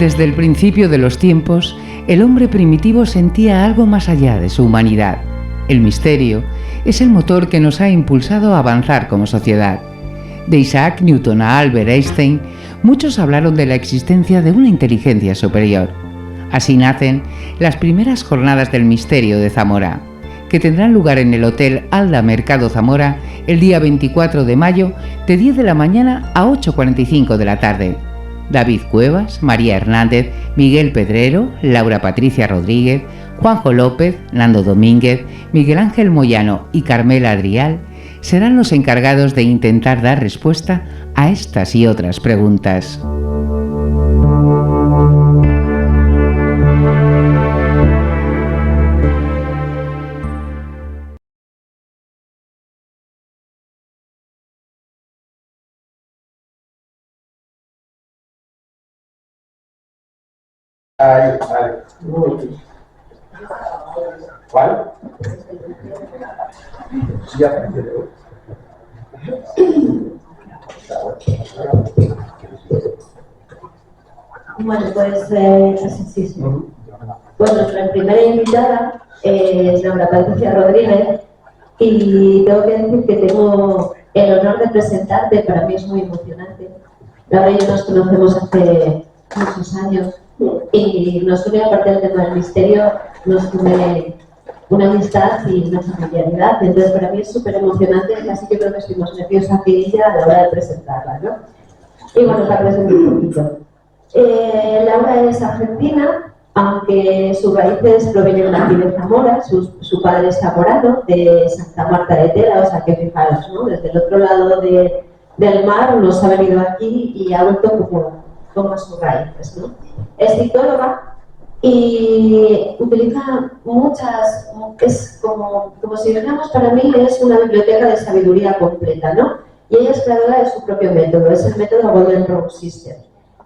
Desde el principio de los tiempos, el hombre primitivo sentía algo más allá de su humanidad. El misterio es el motor que nos ha impulsado a avanzar como sociedad. De Isaac Newton a Albert Einstein, muchos hablaron de la existencia de una inteligencia superior. Así nacen las primeras jornadas del misterio de Zamora, que tendrán lugar en el Hotel Alda Mercado Zamora el día 24 de mayo de 10 de la mañana a 8:45 de la tarde. David Cuevas, María Hernández, Miguel Pedrero, Laura Patricia Rodríguez, Juanjo López, Nando Domínguez, Miguel Ángel Moyano y Carmela Adrial serán los encargados de intentar dar respuesta a estas y otras preguntas. ¿Cuál? Ya. Bueno, pues así sí. Pues nuestra primera invitada es Laura Patricia Rodríguez y tengo que decir que tengo el honor de presentarte, para mí es muy emocionante. Laura y yo nos conocemos hace muchos años y nos une, aparte del tema del misterio, nos une una amistad y una familiaridad. Entonces para mí es súper emocionante, casi que creo que estoy más nerviosa que ella a la hora de presentarla, ¿no? Y bueno, la presento un poquito. Laura es argentina, aunque sus raíces provienen aquí de Zamora. Su padre es zamorano, de Santa Marta de Tela, o sea que fijaros, ¿no? Desde el otro lado del mar nos ha venido aquí y ha vuelto como a sus raíces, ¿no? Es psicóloga y utiliza muchas, es como si dijéramos, para mí es una biblioteca de sabiduría completa, ¿no? Y ella es creadora de su propio método, es el método Golden Rose System.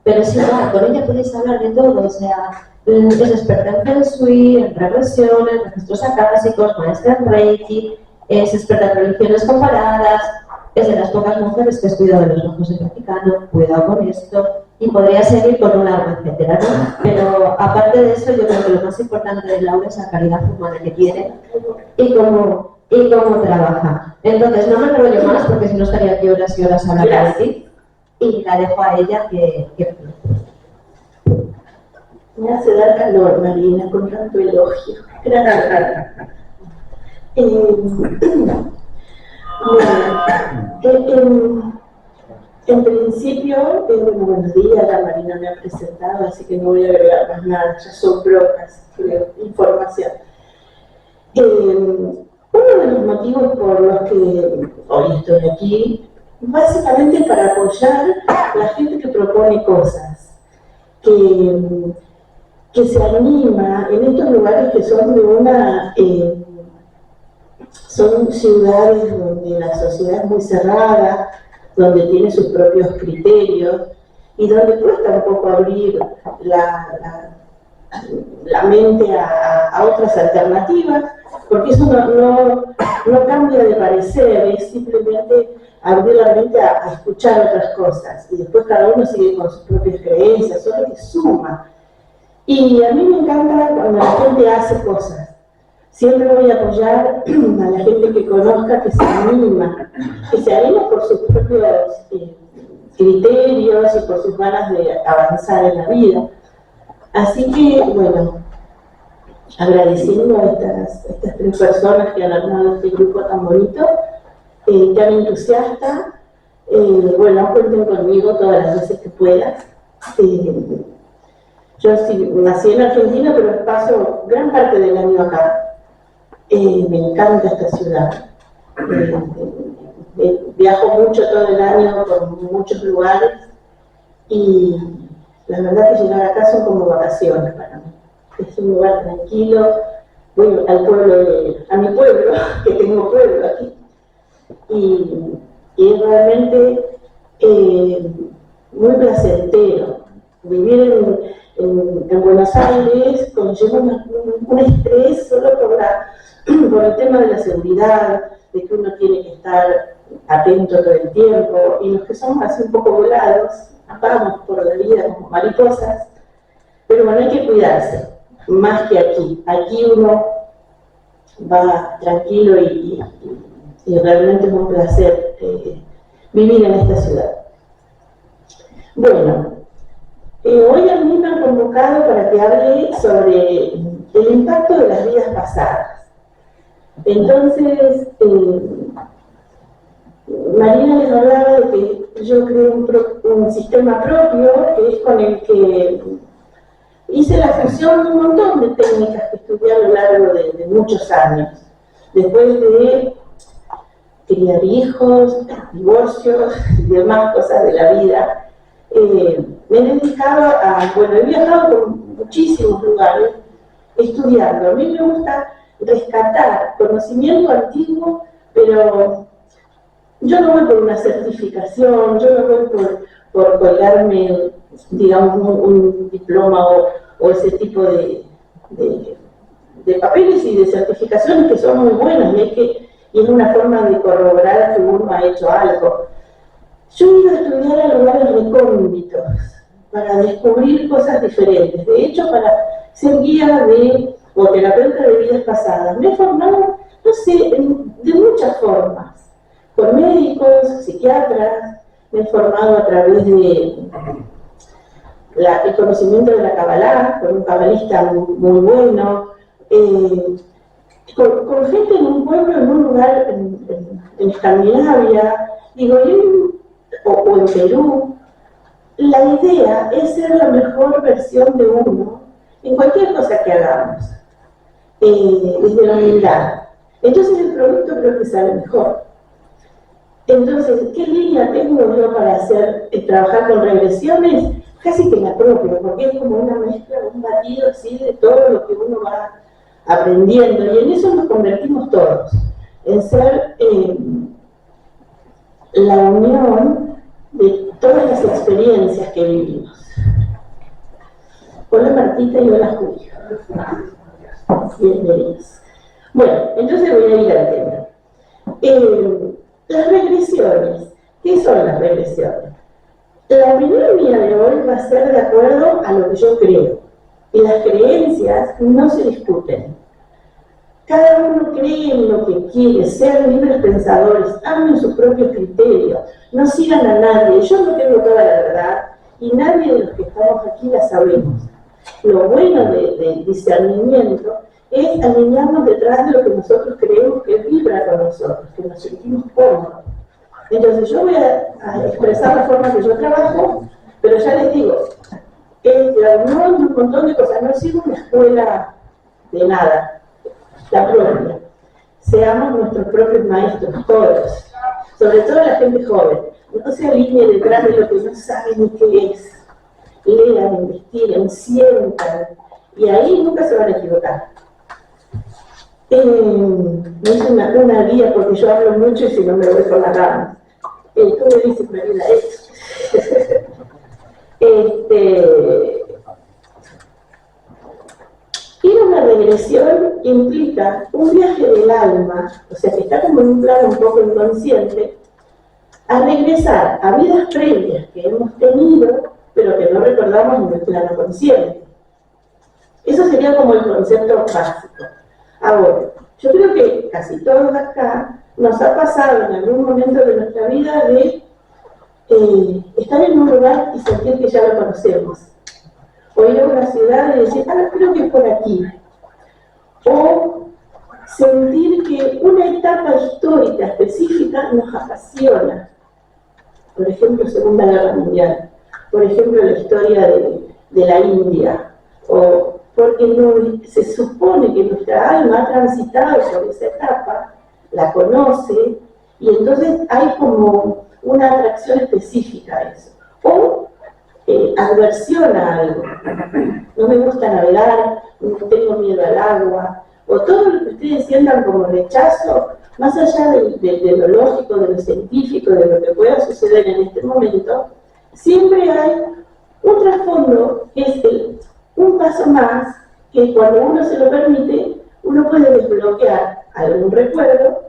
Pero es igual, con ella podéis hablar de todo, o sea, es experta en Feng Shui, en regresión, en registros acásicos, maestra en Reiki, es experta en religiones comparadas, es de las pocas mujeres que estudia de los ojos en Vaticano, cuidado con esto, y podría seguir con un largo etcétera, ¿no? Pero aparte de eso, yo creo que lo más importante de Laura es la calidad humana que tiene y cómo trabaja. Entonces, no me enrollo más, porque si no estaría aquí horas y horas hablando de ti. Y la dejo a ella que... Me hace dar calor, Marina, con tanto elogio. Gracias. En principio, buenos días, la Marina me ha presentado, así que no voy a agregar más nada, ya sobró información. Uno de los motivos por los que hoy estoy aquí, básicamente para apoyar a la gente que propone cosas, que se anima en estos lugares que son son ciudades donde la sociedad es muy cerrada, donde tiene sus propios criterios y donde cuesta un poco abrir la mente a otras alternativas, porque eso no cambia de parecer, es simplemente abrir la mente a escuchar otras cosas, y después cada uno sigue con sus propias creencias, solo que suma. Y a mí me encanta cuando la gente hace cosas. Siempre voy a apoyar a la gente que conozca, que se anima por sus propios criterios y por sus ganas de avanzar en la vida. Así que, bueno, agradeciendo a estas tres personas que han armado este grupo tan bonito, tan entusiasta. Bueno, cuenten conmigo todas las veces que puedas. Yo sí, nací en Argentina, pero paso gran parte del año acá. Me encanta esta ciudad. Viajo mucho todo el año por muchos lugares y la verdad que llegar acá son como vacaciones para mí. Es un lugar tranquilo. Voy a mi pueblo, que tengo pueblo aquí. Y es realmente muy placentero. Vivir en Buenos Aires conlleva un estrés solo por el tema de la seguridad, de que uno tiene que estar atento todo el tiempo, y los que somos así un poco volados, vamos por la vida como mariposas, Pero bueno, hay que cuidarse, más que aquí. Aquí uno va tranquilo y realmente es un placer vivir en esta ciudad. Bueno, hoy a mí me han convocado para que hable sobre el impacto de las vidas pasadas. Entonces, Marina les hablaba de que yo creé un sistema propio, que es con el que hice la fusión de un montón de técnicas que estudié a lo largo de muchos años. Después de criar hijos, divorcios y demás cosas de la vida, me he dedicado he viajado por muchísimos lugares estudiando. A mí me gusta rescatar conocimiento antiguo, pero yo no voy por una certificación, yo no voy por colgarme, digamos, un diploma o ese tipo de papeles y de certificaciones que son muy buenas y es una forma de corroborar que uno ha hecho algo. Yo he ido a estudiar a lugares recónditos para descubrir cosas diferentes. De hecho, para ser guía o terapeuta de vidas pasadas, me he formado, no sé, de muchas formas. Con médicos, psiquiatras, me he formado a través de el conocimiento de la Kabbalah, con un cabalista muy bueno, con gente en un pueblo, en un lugar en Escandinavia, o en Perú. La idea es ser la mejor versión de uno en cualquier cosa que hagamos, desde la humildad. Entonces el producto creo que sale mejor. Entonces, ¿qué línea tengo yo para trabajar con regresiones? Casi que la propia, porque es como una mezcla, un batido así de todo lo que uno va aprendiendo, y en eso nos convertimos todos, en ser la unión de todas las experiencias que vivimos. Hola Martita y hola Julio. Bienvenidos. Bueno, entonces voy a ir al tema. Las regresiones. ¿Qué son las regresiones? La opinión mía de hoy va a ser de acuerdo a lo que yo creo. Y las creencias no se discuten. Cada uno cree en lo que quiere, sean libres pensadores, amen sus propios criterios, no sigan a nadie. Yo no tengo toda la verdad y nadie de los que estamos aquí la sabemos. Lo bueno del discernimiento es alinearnos detrás de lo que nosotros creemos que vibra con nosotros, que nos sentimos cómodos. Entonces yo voy a expresar la forma que yo trabajo, pero ya les digo, no un montón de cosas, no sigo una escuela de nada, la propia. Seamos nuestros propios maestros, todos, sobre todo la gente joven. No se alinee detrás de lo que no saben ni qué es. Lean, investiguen, sientan, y ahí nunca se van a equivocar. No es una guía porque yo hablo mucho y si no me voy con las ramas. ¿Tú me dices, Marina, ir a una regresión implica un viaje del alma, o sea que está como en un plano un poco inconsciente, a regresar a vidas previas que hemos tenido, pero que no recordamos en el plano consciente. Eso sería como el concepto básico. Ahora, yo creo que casi todos acá nos ha pasado en algún momento de nuestra vida de estar en un lugar y sentir que ya lo conocemos. O ir a una ciudad y decir, creo que es por aquí. O sentir que una etapa histórica específica nos apasiona. Por ejemplo, Segunda Guerra Mundial. Por ejemplo, la historia de la India. O porque se supone que nuestra alma ha transitado por esa etapa, la conoce, y entonces hay como una atracción específica a eso. O aversión a algo. No me gusta navegar, no tengo miedo al agua, o todo lo que ustedes sientan como rechazo, más allá de lo lógico, de lo científico, de lo que pueda suceder en este momento, siempre hay un trasfondo que es un paso más, que cuando uno se lo permite, uno puede desbloquear algún recuerdo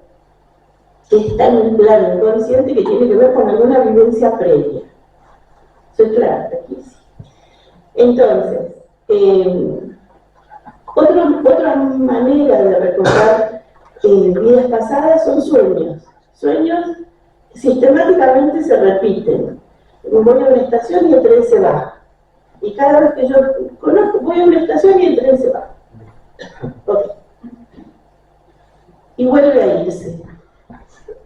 que está en el plano inconsciente que tiene que ver con alguna vivencia previa. ¿Soy clara? Aquí sí. Entonces, Otra manera de recordar vidas pasadas son sueños. Sueños sistemáticamente se repiten. Voy a una estación y el tren se va. Y cada vez que yo conozco, voy a una estación y el tren se va. Okay. Y vuelve a irse.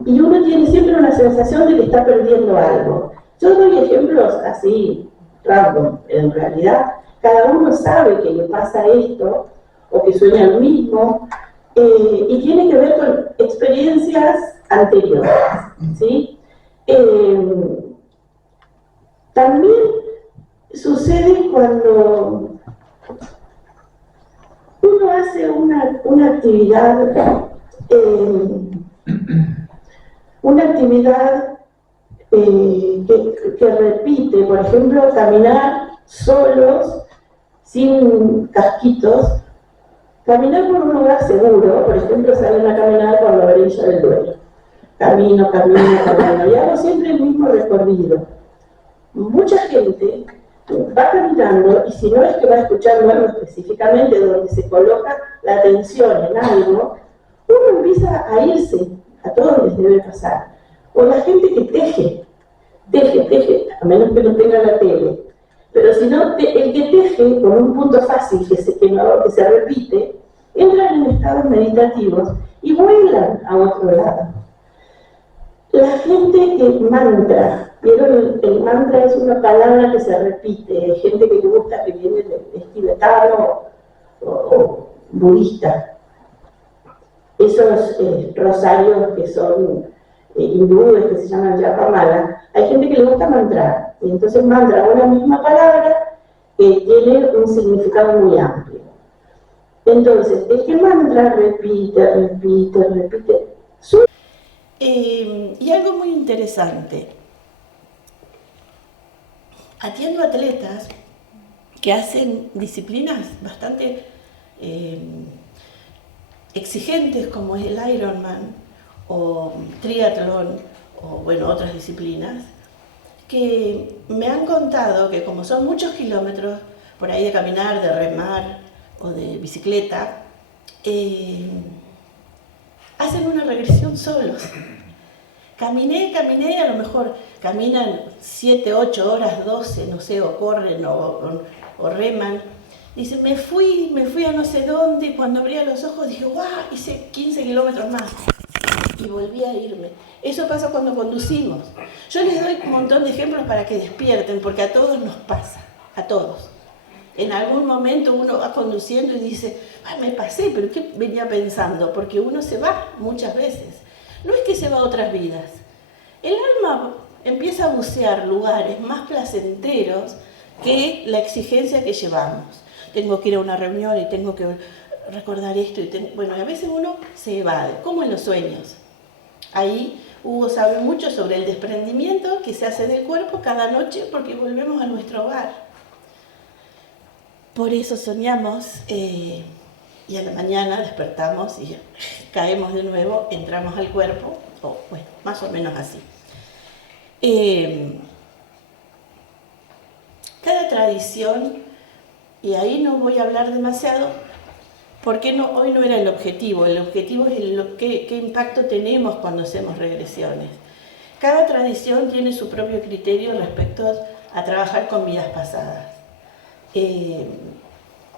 Y uno tiene siempre una sensación de que está perdiendo algo. Yo doy ejemplos así, random, en realidad. Cada uno sabe que le pasa esto, o que sueña lo mismo, y tiene que ver con experiencias anteriores, ¿sí? También sucede cuando uno hace una actividad que repite, por ejemplo, caminar solos, sin casquitos, caminar por un lugar seguro, por ejemplo, salen a caminar por la orilla del Duero. Camino, y hago siempre el mismo recorrido. Mucha gente va caminando y si no es que va escuchando algo específicamente donde se coloca la atención en algo, uno empieza a irse, a todos les debe pasar. O la gente que teje, a menos que no tenga la tele. Pero si no, el que teje con un punto fácil que se repite, entran en estados meditativos y vuelan a otro lado. La gente que mantra, ¿vieron? El mantra es una palabra que se repite. Hay gente que le gusta, que viene de tibetano o budista. Esos rosarios que son hindúes, que se llaman yapamala, hay gente que le gusta mantrar. Y entonces mantra una misma palabra que tiene un significado muy amplio. Entonces, el que mantra repite. Y algo muy interesante. Atiendo atletas que hacen disciplinas bastante exigentes como es el Ironman o triatlón o bueno, otras disciplinas, que me han contado que como son muchos kilómetros por ahí de caminar, de remar o de bicicleta, hacen una regresión solos. Caminé, a lo mejor caminan 7, 8 horas, 12, no sé, o corren o reman. Dice, me fui a no sé dónde, y cuando abría los ojos dije, ¡guau! Hice 15 kilómetros más. Y volví a irme. Eso pasa cuando conducimos. Yo les doy un montón de ejemplos para que despierten, porque a todos nos pasa, a todos. En algún momento uno va conduciendo y dice, me pasé, pero ¿qué venía pensando? Porque uno se va muchas veces. No es que se va a otras vidas. El alma empieza a bucear lugares más placenteros que la exigencia que llevamos. Tengo que ir a una reunión y tengo que recordar esto. Bueno, a veces uno se evade, como en los sueños. Ahí Hugo sabe mucho sobre el desprendimiento que se hace del cuerpo cada noche porque volvemos a nuestro hogar. Por eso soñamos y a la mañana despertamos y caemos de nuevo, entramos al cuerpo, o bueno, más o menos así. Cada tradición, y ahí no voy a hablar demasiado, porque hoy no era el objetivo es qué impacto tenemos cuando hacemos regresiones. Cada tradición tiene su propio criterio respecto a trabajar con vidas pasadas,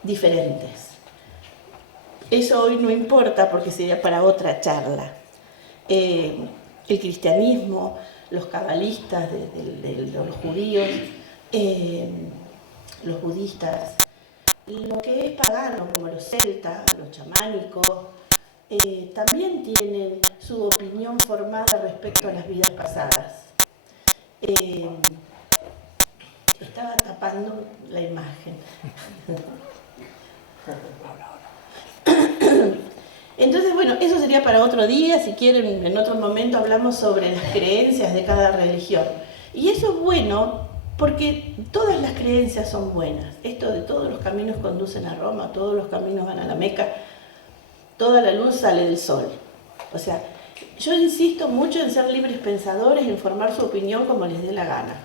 diferentes. Eso hoy no importa porque sería para otra charla. El cristianismo, los cabalistas, los judíos, los budistas, lo que es pagano, como los celtas, los chamánicos, también tienen su opinión formada respecto a las vidas pasadas. Estaba tapando la imagen. Entonces, bueno, eso sería para otro día. Si quieren, en otro momento hablamos sobre las creencias de cada religión. Y eso es bueno porque todas las creencias son buenas. Esto de todos los caminos conducen a Roma, todos los caminos van a la Meca, toda la luz sale del sol. O sea, yo insisto mucho en ser libres pensadores, en formar su opinión como les dé la gana.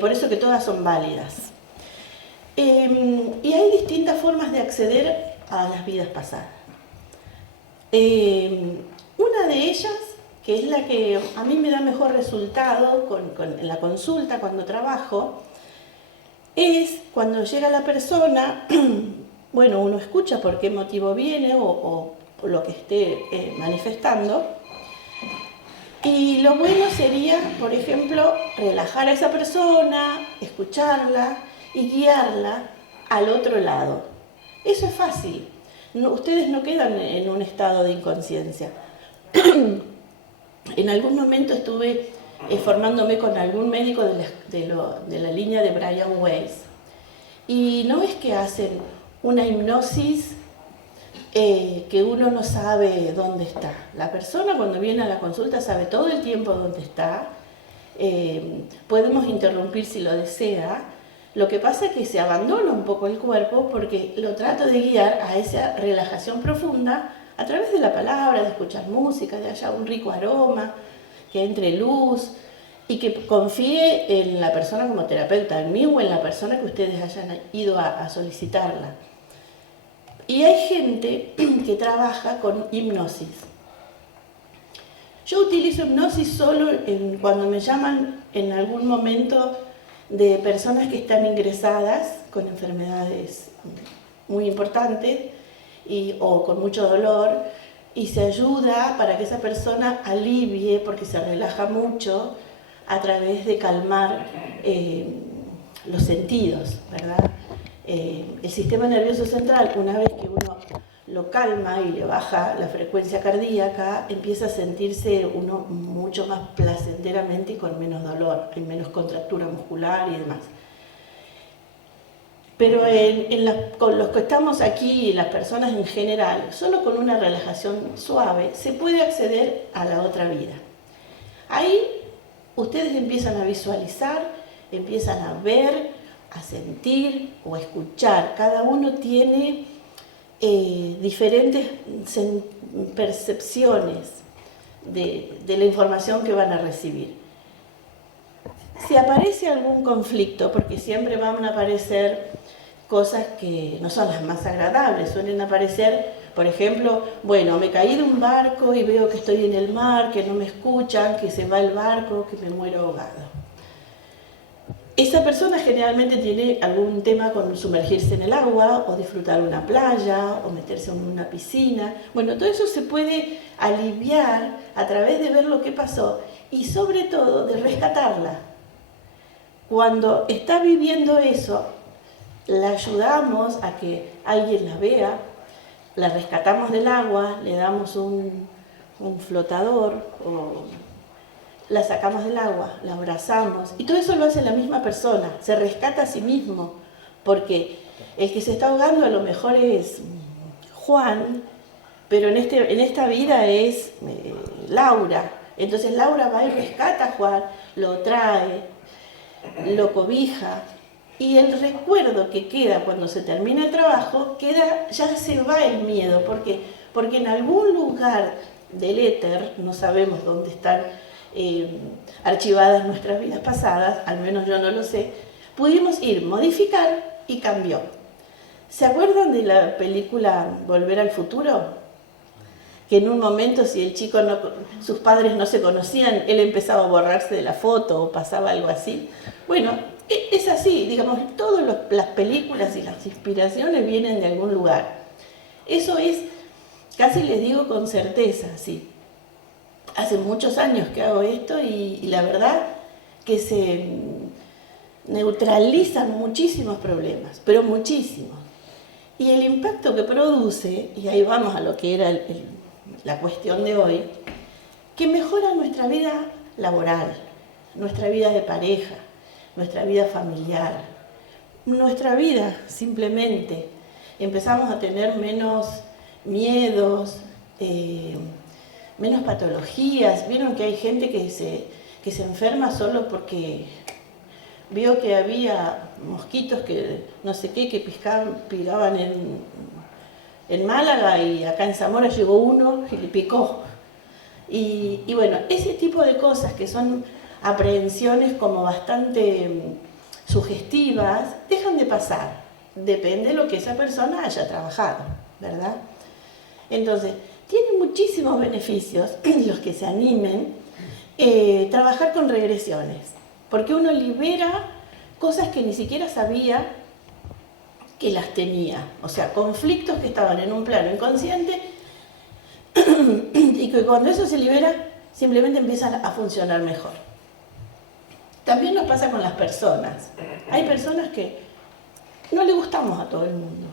Por eso que todas son válidas. Y hay distintas formas de acceder a las vidas pasadas. Una de ellas, que es la que a mí me da mejor resultado en la consulta cuando trabajo, es cuando llega la persona, bueno, uno escucha por qué motivo viene o lo que esté manifestando, y lo bueno sería, por ejemplo, relajar a esa persona, escucharla y guiarla al otro lado. Eso es fácil. Ustedes no quedan en un estado de inconsciencia. En algún momento estuve formándome con algún médico de la línea de Brian Weiss. Y no es que hacen una hipnosis que uno no sabe dónde está. La persona cuando viene a la consulta sabe todo el tiempo dónde está. Podemos interrumpir si lo desea. Lo que pasa es que se abandona un poco el cuerpo porque lo trato de guiar a esa relajación profunda a través de la palabra, de escuchar música, de haya un rico aroma, que entre luz y que confíe en la persona como terapeuta, en mí o en la persona que ustedes hayan ido a solicitarla. Y hay gente que trabaja con hipnosis. Yo utilizo hipnosis solo cuando me llaman en algún momento de personas que están ingresadas con enfermedades muy importantes o con mucho dolor, y se ayuda para que esa persona alivie, porque se relaja mucho, a través de calmar los sentidos, ¿verdad? El sistema nervioso central, una vez que uno lo calma y le baja la frecuencia cardíaca, empieza a sentirse uno mucho más placenteramente y con menos dolor, hay menos contractura muscular y demás. Pero con los que estamos aquí, las personas en general, solo con una relajación suave se puede acceder a la otra vida. Ahí ustedes empiezan a visualizar, empiezan a ver, a sentir o a escuchar. Cada uno tiene diferentes percepciones de la información que van a recibir. Si aparece algún conflicto, porque siempre van a aparecer cosas que no son las más agradables, suelen aparecer, por ejemplo, bueno, me caí de un barco y veo que estoy en el mar, que no me escuchan, que se va el barco, que me muero ahogado. Esa persona generalmente tiene algún tema con sumergirse en el agua, o disfrutar una playa, o meterse en una piscina. Bueno, todo eso se puede aliviar a través de ver lo que pasó y sobre todo de rescatarla. Cuando está viviendo eso, la ayudamos a que alguien la vea, la rescatamos del agua, le damos un flotador o la sacamos del agua, la abrazamos, y todo eso lo hace la misma persona, se rescata a sí mismo, porque el que se está ahogando a lo mejor es Juan, pero en esta vida es Laura. Entonces Laura va y rescata a Juan, lo trae, lo cobija, y el recuerdo que queda cuando se termina el trabajo, ya se va el miedo, porque en algún lugar del éter, no sabemos dónde están archivadas nuestras vidas pasadas, al menos yo no lo sé, pudimos modificar y cambió. ¿Se acuerdan de la película Volver al Futuro? Que en un momento, si el chico sus padres no se conocían, él empezaba a borrarse de la foto o pasaba algo así. Bueno, es así, digamos, todas las películas y las inspiraciones vienen de algún lugar. Eso es, casi les digo con certeza, sí. Hace muchos años que hago esto y la verdad que se neutralizan muchísimos problemas, pero muchísimos. Y el impacto que produce, y ahí vamos a lo que era la cuestión de hoy, que mejora nuestra vida laboral, nuestra vida de pareja, nuestra vida familiar, nuestra vida simplemente. Empezamos a tener menos miedos, menos patologías. Vieron que hay gente que se enferma solo porque vio que había mosquitos que no sé qué, que picaban en Málaga, y acá en Zamora llegó uno y le picó. Y bueno, ese tipo de cosas que son aprehensiones como bastante sugestivas, dejan de pasar. depende de lo que esa persona haya trabajado, ¿verdad? Entonces, tiene muchísimos beneficios, los que se animen, trabajar con regresiones, porque uno libera cosas que ni siquiera sabía que las tenía, o sea, conflictos que estaban en un plano inconsciente y que cuando eso se libera, simplemente empiezan a funcionar mejor. También nos pasa con las personas. Hay personas que no le gustamos a todo el mundo.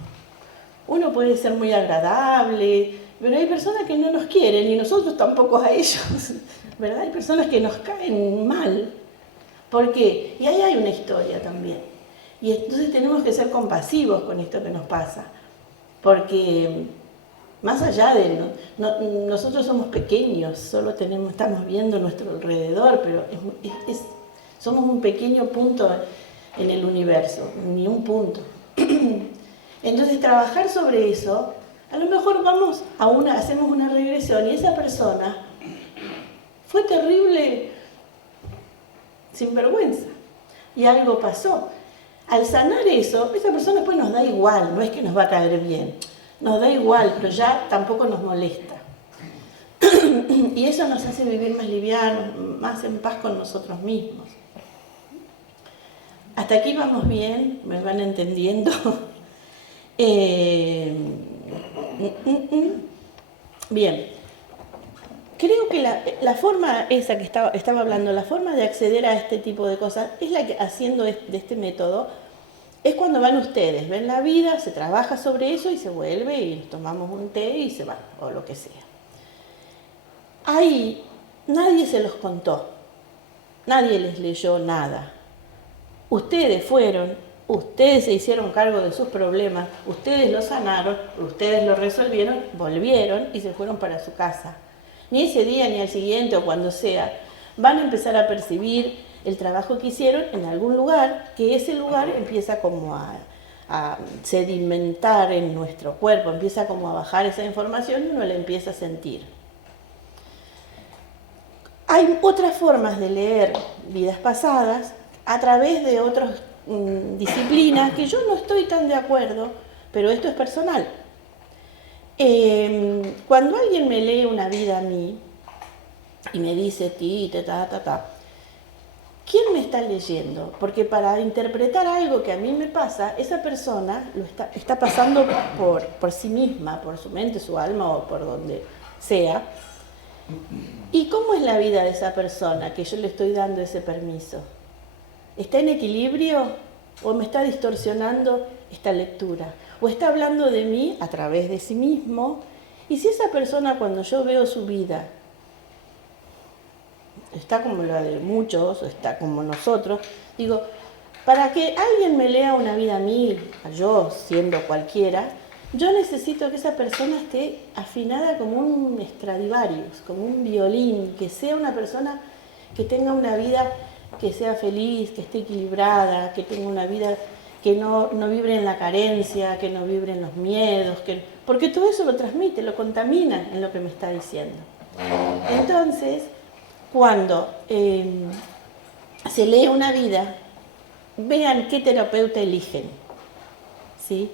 Uno puede ser muy agradable, pero hay personas que no nos quieren y nosotros tampoco a ellos, ¿verdad? Hay personas que nos caen mal. ¿Por qué? Y ahí hay una historia también. Y entonces tenemos que ser compasivos con esto que nos pasa, porque más allá de nosotros somos pequeños, solo estamos viendo nuestro alrededor, pero somos un pequeño punto en el universo, ni un punto. Entonces trabajar sobre eso, a lo mejor hacemos una regresión y esa persona fue terrible, sin vergüenza, y algo pasó. Al sanar eso, esa persona después nos da igual, no es que nos va a caer bien, nos da igual, pero ya tampoco nos molesta. Y eso nos hace vivir más livianos, más en paz con nosotros mismos. Hasta aquí vamos bien, me van entendiendo. Bien, creo que la forma esa que estaba hablando, la forma de acceder a este tipo de cosas, es la que haciendo de este método, es cuando van ustedes, ven la vida, se trabaja sobre eso y se vuelve y nos tomamos un té y se va, o lo que sea. Ahí nadie se los contó, nadie les leyó nada. Ustedes fueron, ustedes se hicieron cargo de sus problemas, ustedes lo sanaron, ustedes lo resolvieron, volvieron y se fueron para su casa. Ni ese día ni al siguiente o cuando sea, van a empezar a percibir el trabajo que hicieron en algún lugar, que ese lugar empieza como a sedimentar en nuestro cuerpo, empieza como a bajar esa información y uno la empieza a sentir. Hay otras formas de leer vidas pasadas a través de otras disciplinas que yo no estoy tan de acuerdo, pero esto es personal. Cuando alguien me lee una vida a mí y me dice ¿quién me está leyendo? Porque para interpretar algo que a mí me pasa, esa persona lo está pasando por sí misma, por su mente, su alma o por donde sea. ¿Y cómo es la vida de esa persona que yo le estoy dando ese permiso? ¿Está en equilibrio o me está distorsionando esta lectura? ¿O está hablando de mí a través de sí mismo? Y si esa persona, cuando yo veo su vida, está como la de muchos, o está como nosotros, digo, para que alguien me lea una vida a mí, yo siendo cualquiera, yo necesito que esa persona esté afinada como un Stradivarius, como un violín, que sea una persona que tenga una vida que sea feliz, que esté equilibrada, que tenga una vida que no vibre en la carencia, que no vibre en los miedos, porque todo eso lo transmite, lo contamina en lo que me está diciendo. Entonces, cuando se lee una vida, vean qué terapeuta eligen, ¿sí?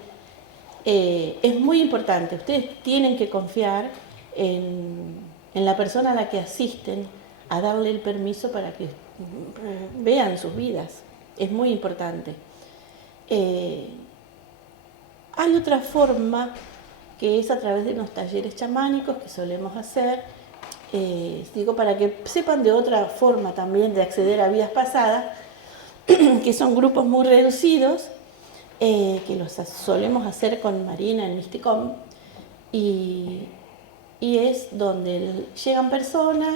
Es muy importante, ustedes tienen que confiar en la persona a la que asisten a darle el permiso para que vean sus vidas, es muy importante. Hay otra forma que es a través de unos talleres chamánicos que solemos hacer, digo para que sepan de otra forma también de acceder a vidas pasadas, que son grupos muy reducidos, que los solemos hacer con Marina en Mysticom, y es donde llegan personas,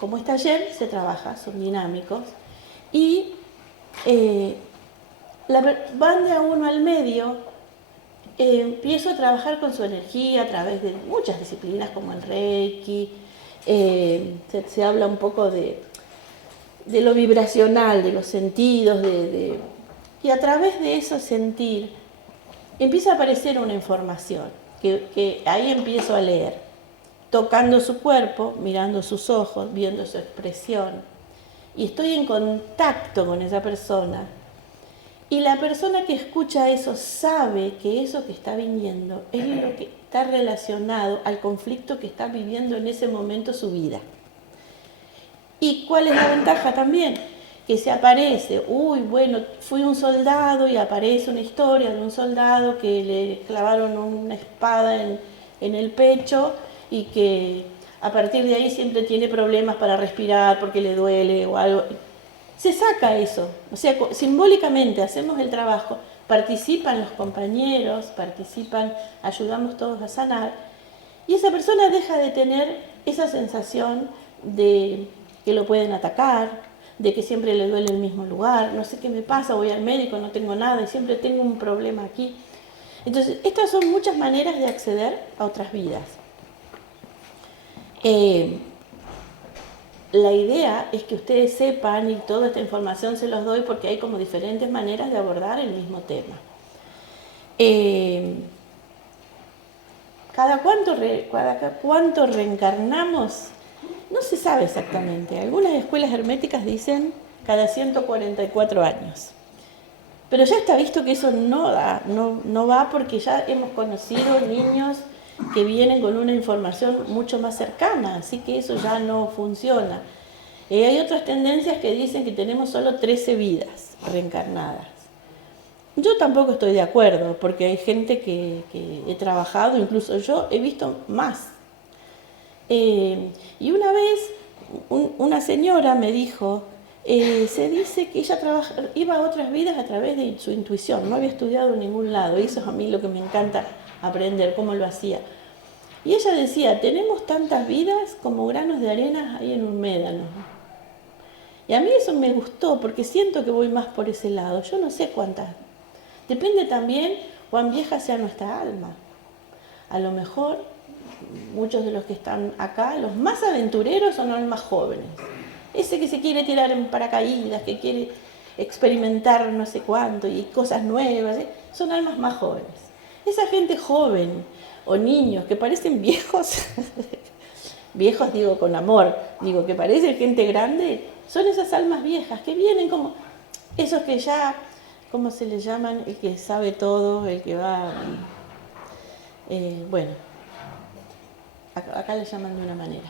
como es taller, se trabaja, son dinámicos, y van de a uno al medio, empiezo a trabajar con su energía a través de muchas disciplinas como el Reiki, se habla un poco de lo vibracional, de los sentidos, y a través de eso sentir, empieza a aparecer una información, que ahí empiezo a leer, tocando su cuerpo, mirando sus ojos, viendo su expresión, y estoy en contacto con esa persona, Y la persona que escucha eso sabe que eso que está viniendo es lo que está relacionado al conflicto que está viviendo en ese momento su vida. ¿Y cuál es la ventaja también? Que se aparece, bueno, fui un soldado y aparece una historia de un soldado que le clavaron una espada en el pecho y que a partir de ahí siempre tiene problemas para respirar porque le duele o algo. Se saca eso, o sea, simbólicamente hacemos el trabajo, participan los compañeros, ayudamos todos a sanar, y esa persona deja de tener esa sensación de que lo pueden atacar, de que siempre le duele el mismo lugar, no sé qué me pasa, voy al médico, no tengo nada y siempre tengo un problema aquí. Entonces, estas son muchas maneras de acceder a otras vidas. La idea es que ustedes sepan, y toda esta información se los doy porque hay como diferentes maneras de abordar el mismo tema. ¿Cada cuánto reencarnamos? No se sabe exactamente. Algunas escuelas herméticas dicen cada 144 años. Pero ya está visto que eso no va porque ya hemos conocido niños que vienen con una información mucho más cercana, así que eso ya no funciona. Hay otras tendencias que dicen que tenemos solo 13 vidas reencarnadas. Yo tampoco estoy de acuerdo, porque hay gente que he trabajado, incluso yo he visto más. Y una vez una señora me dijo, se dice que ella iba a otras vidas a través de su intuición, no había estudiado en ningún lado, y eso es a mí lo que me encanta aprender, cómo lo hacía. Y ella decía, tenemos tantas vidas como granos de arena ahí en un médano. Y a mí eso me gustó, porque siento que voy más por ese lado, yo no sé cuántas. Depende también cuán vieja sea nuestra alma. A lo mejor muchos de los que están acá, los más aventureros son los más jóvenes. Ese que se quiere tirar en paracaídas, que quiere experimentar no sé cuánto y cosas nuevas, son almas más jóvenes. Esa gente joven o niños que parecen viejos, viejos digo con amor, digo que parecen gente grande, son esas almas viejas que vienen como esos que ya, ¿cómo se les llaman? El que sabe todo, el que va, bueno, acá le llaman de una manera.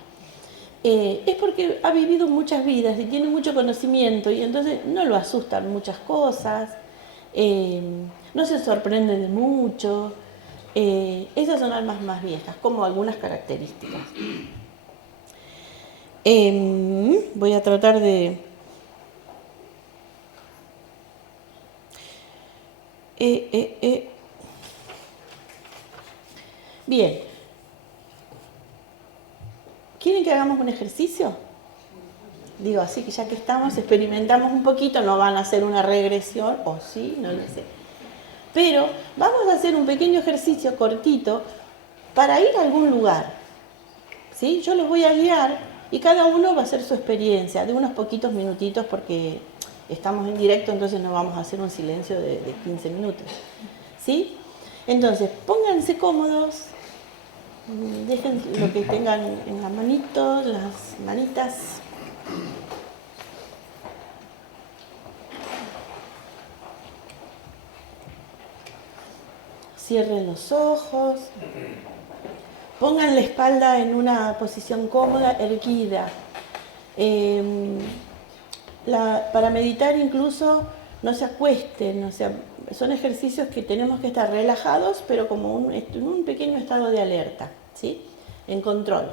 Es porque ha vivido muchas vidas y tiene mucho conocimiento y entonces no lo asustan muchas cosas, no se sorprende de mucho. Esas son almas más viejas, como algunas características. Voy a tratar de... Bien. ¿Quieren que hagamos un ejercicio? Digo, así que ya que estamos, experimentamos un poquito, no van a hacer una regresión, o sí, no lo sé. Pero vamos a hacer un pequeño ejercicio cortito para ir a algún lugar. ¿Sí? Yo los voy a guiar y cada uno va a hacer su experiencia de unos poquitos minutitos porque estamos en directo, entonces no vamos a hacer un silencio de 15 minutos. ¿Sí? Entonces, pónganse cómodos. Dejen lo que tengan en las manitos, las manitas. Cierren los ojos. Pongan la espalda en una posición cómoda, erguida. Para meditar incluso no se acuesten, son ejercicios que tenemos que estar relajados, pero como en un pequeño estado de alerta, ¿sí? En control.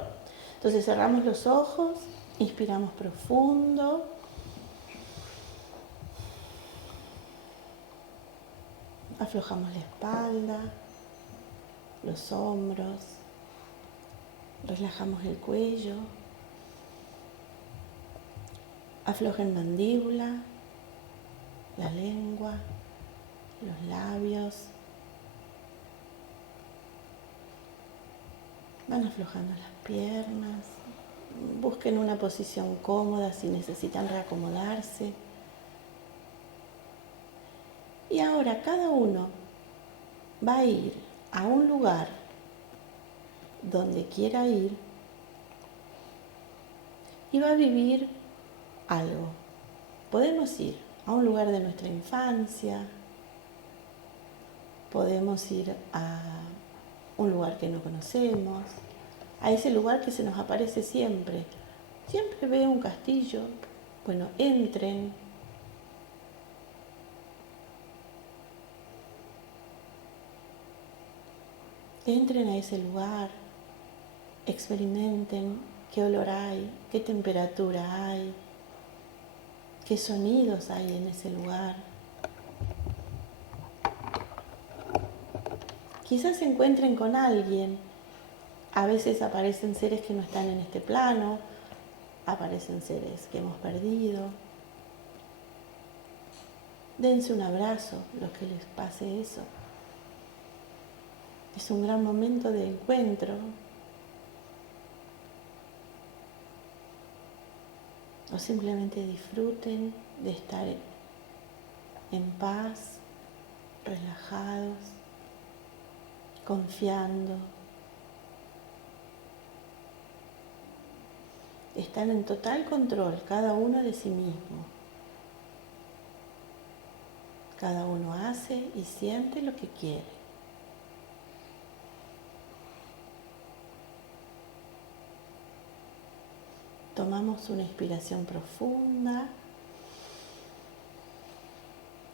Entonces cerramos los ojos, inspiramos profundo. Aflojamos la espalda, los hombros, relajamos el cuello, aflojen mandíbula, la lengua, los labios. Van aflojando las piernas, busquen una posición cómoda si necesitan reacomodarse. Y ahora cada uno va a ir a un lugar donde quiera ir y va a vivir algo. Podemos ir a un lugar de nuestra infancia, podemos ir a un lugar que no conocemos, a ese lugar que se nos aparece siempre. Siempre veo un castillo. Bueno, entren. Entren a ese lugar, experimenten qué olor hay, qué temperatura hay, qué sonidos hay en ese lugar. Quizás se encuentren con alguien. A veces aparecen seres que no están en este plano, aparecen seres que hemos perdido. Dense un abrazo, los que les pase eso. Es un gran momento de encuentro. O simplemente disfruten de estar en paz, relajados, confiando. Están en total control, cada uno de sí mismo. Cada uno hace y siente lo que quiere. Tomamos una inspiración profunda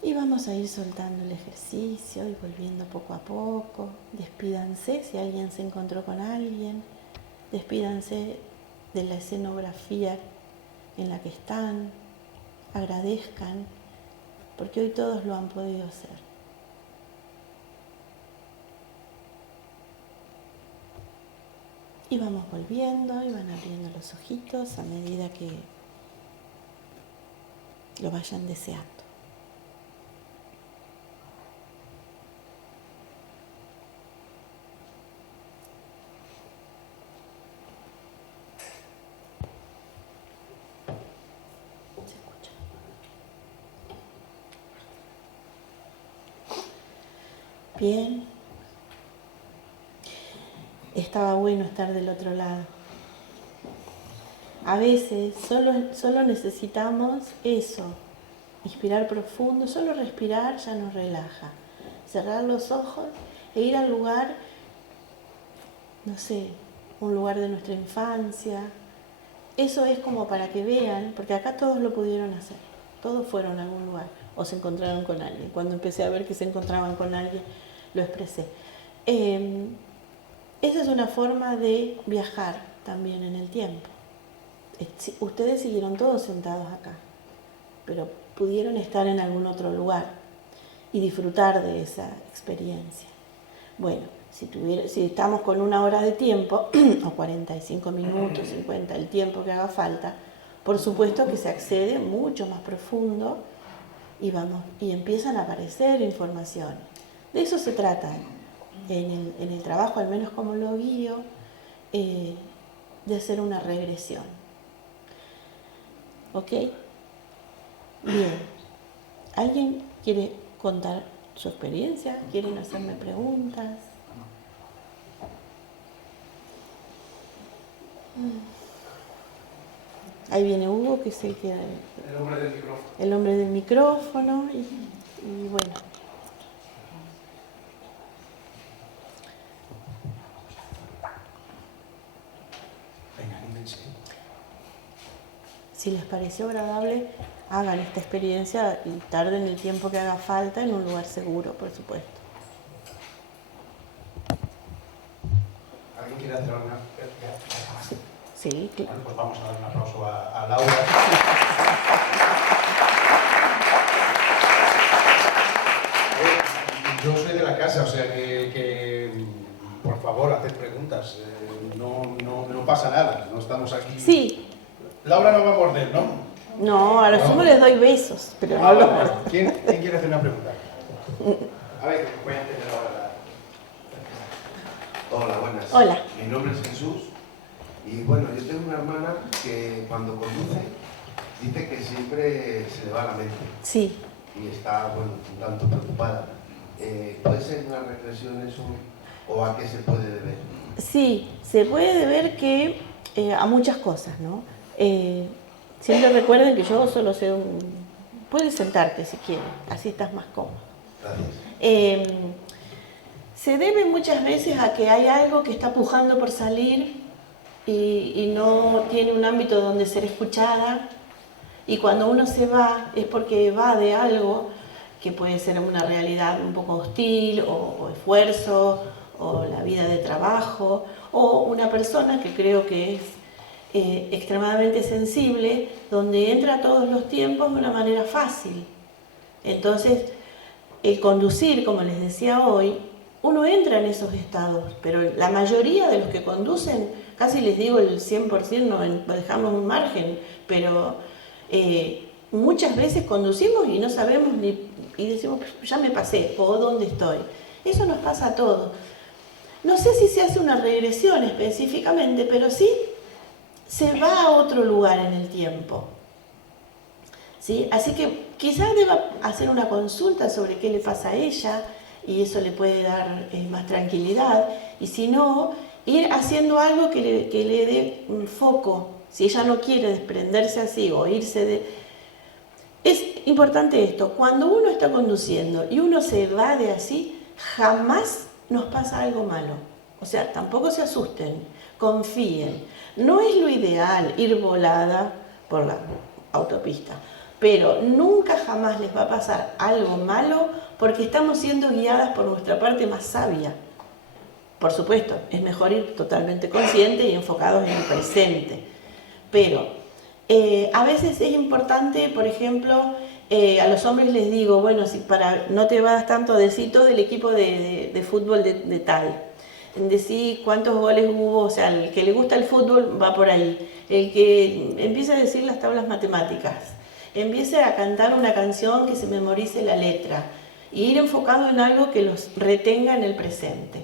y vamos a ir soltando el ejercicio y volviendo poco a poco. Despídanse si alguien se encontró con alguien. Despídanse de la escenografía en la que están. Agradezcan, porque hoy todos lo han podido hacer. Y vamos volviendo y van abriendo los ojitos a medida que lo vayan deseando. Se escucha. Bien. Estaba bueno estar del otro lado. A veces solo necesitamos eso, inspirar profundo, solo respirar ya nos relaja. Cerrar los ojos e ir al lugar, no sé, un lugar de nuestra infancia. Eso es como para que vean, porque acá todos lo pudieron hacer, todos fueron a algún lugar o se encontraron con alguien. Cuando empecé a ver que se encontraban con alguien, lo expresé. Esa es una forma de viajar también en el tiempo. Ustedes siguieron todos sentados acá, pero pudieron estar en algún otro lugar y disfrutar de esa experiencia. Bueno, si estamos con 1 hora de tiempo, o 45 minutos, 50, el tiempo que haga falta, por supuesto que se accede mucho más profundo y empiezan a aparecer informaciones. De eso se trata. En el trabajo, al menos como lo guío, de hacer una regresión. ¿Ok? Bien. ¿Alguien quiere contar su experiencia? ¿Quieren hacerme preguntas? Ahí viene Hugo, que es el que... El hombre del micrófono. El hombre del micrófono y bueno... Si les pareció agradable, hagan esta experiencia y tarden el tiempo que haga falta en un lugar seguro, por supuesto. ¿Alguien quiere hacer alguna pregunta? Sí, claro. Bueno, pues vamos a dar un aplauso a Laura. Yo soy de la casa, o sea que por favor, haced preguntas. No pasa nada, no estamos aquí. Sí. Laura no va a morder, ¿no? No, a lo sumo les doy besos, pero no los muerdo. ¿Quién quiere hacer una pregunta? A ver, voy a entender ahora. Hola, buenas. Hola. Mi nombre es Jesús y bueno, yo tengo una hermana que cuando conduce dice que siempre se le va la mente Sí. y está, bueno, un tanto preocupada. ¿Puede ser una regresión eso o a qué se puede deber? Sí, se puede deber que a muchas cosas, ¿no? Siempre recuerden que yo solo sé Puedes sentarte si quieres, así estás más cómodo. Gracias. Se debe muchas veces a que hay algo que está pujando por salir y no tiene un ámbito donde ser escuchada, y cuando uno se va es porque va de algo que puede ser una realidad un poco hostil o esfuerzo o la vida de trabajo o una persona que creo que es extremadamente sensible, donde entra todos los tiempos de una manera fácil. Entonces, el conducir, como les decía hoy, uno entra en esos estados, pero la mayoría de los que conducen, casi les digo el 100%, no dejamos un margen, pero muchas veces conducimos y no sabemos y decimos, ya me pasé, o ¿dónde estoy? Eso nos pasa a todos. No sé si se hace una regresión específicamente, pero sí se va a otro lugar en el tiempo. ¿Sí? Así que quizás deba hacer una consulta sobre qué le pasa a ella, y eso le puede dar más tranquilidad, y si no, ir haciendo algo que le dé un foco. Si ella no quiere desprenderse así o irse de... Es importante esto, cuando uno está conduciendo y uno se va de así, jamás nos pasa algo malo. O sea, tampoco se asusten, confíen. No es lo ideal ir volada por la autopista, pero nunca jamás les va a pasar algo malo porque estamos siendo guiadas por nuestra parte más sabia. Por supuesto, es mejor ir totalmente consciente y enfocados en el presente. Pero a veces es importante, por ejemplo, a los hombres les digo, bueno, si para no te vas tanto a decir todo el equipo de fútbol de tal, en decir cuántos goles hubo, o sea, el que le gusta el fútbol va por ahí, el que empieza a decir las tablas matemáticas, empiece a cantar una canción que se memorice la letra, y ir enfocado en algo que los retenga en el presente.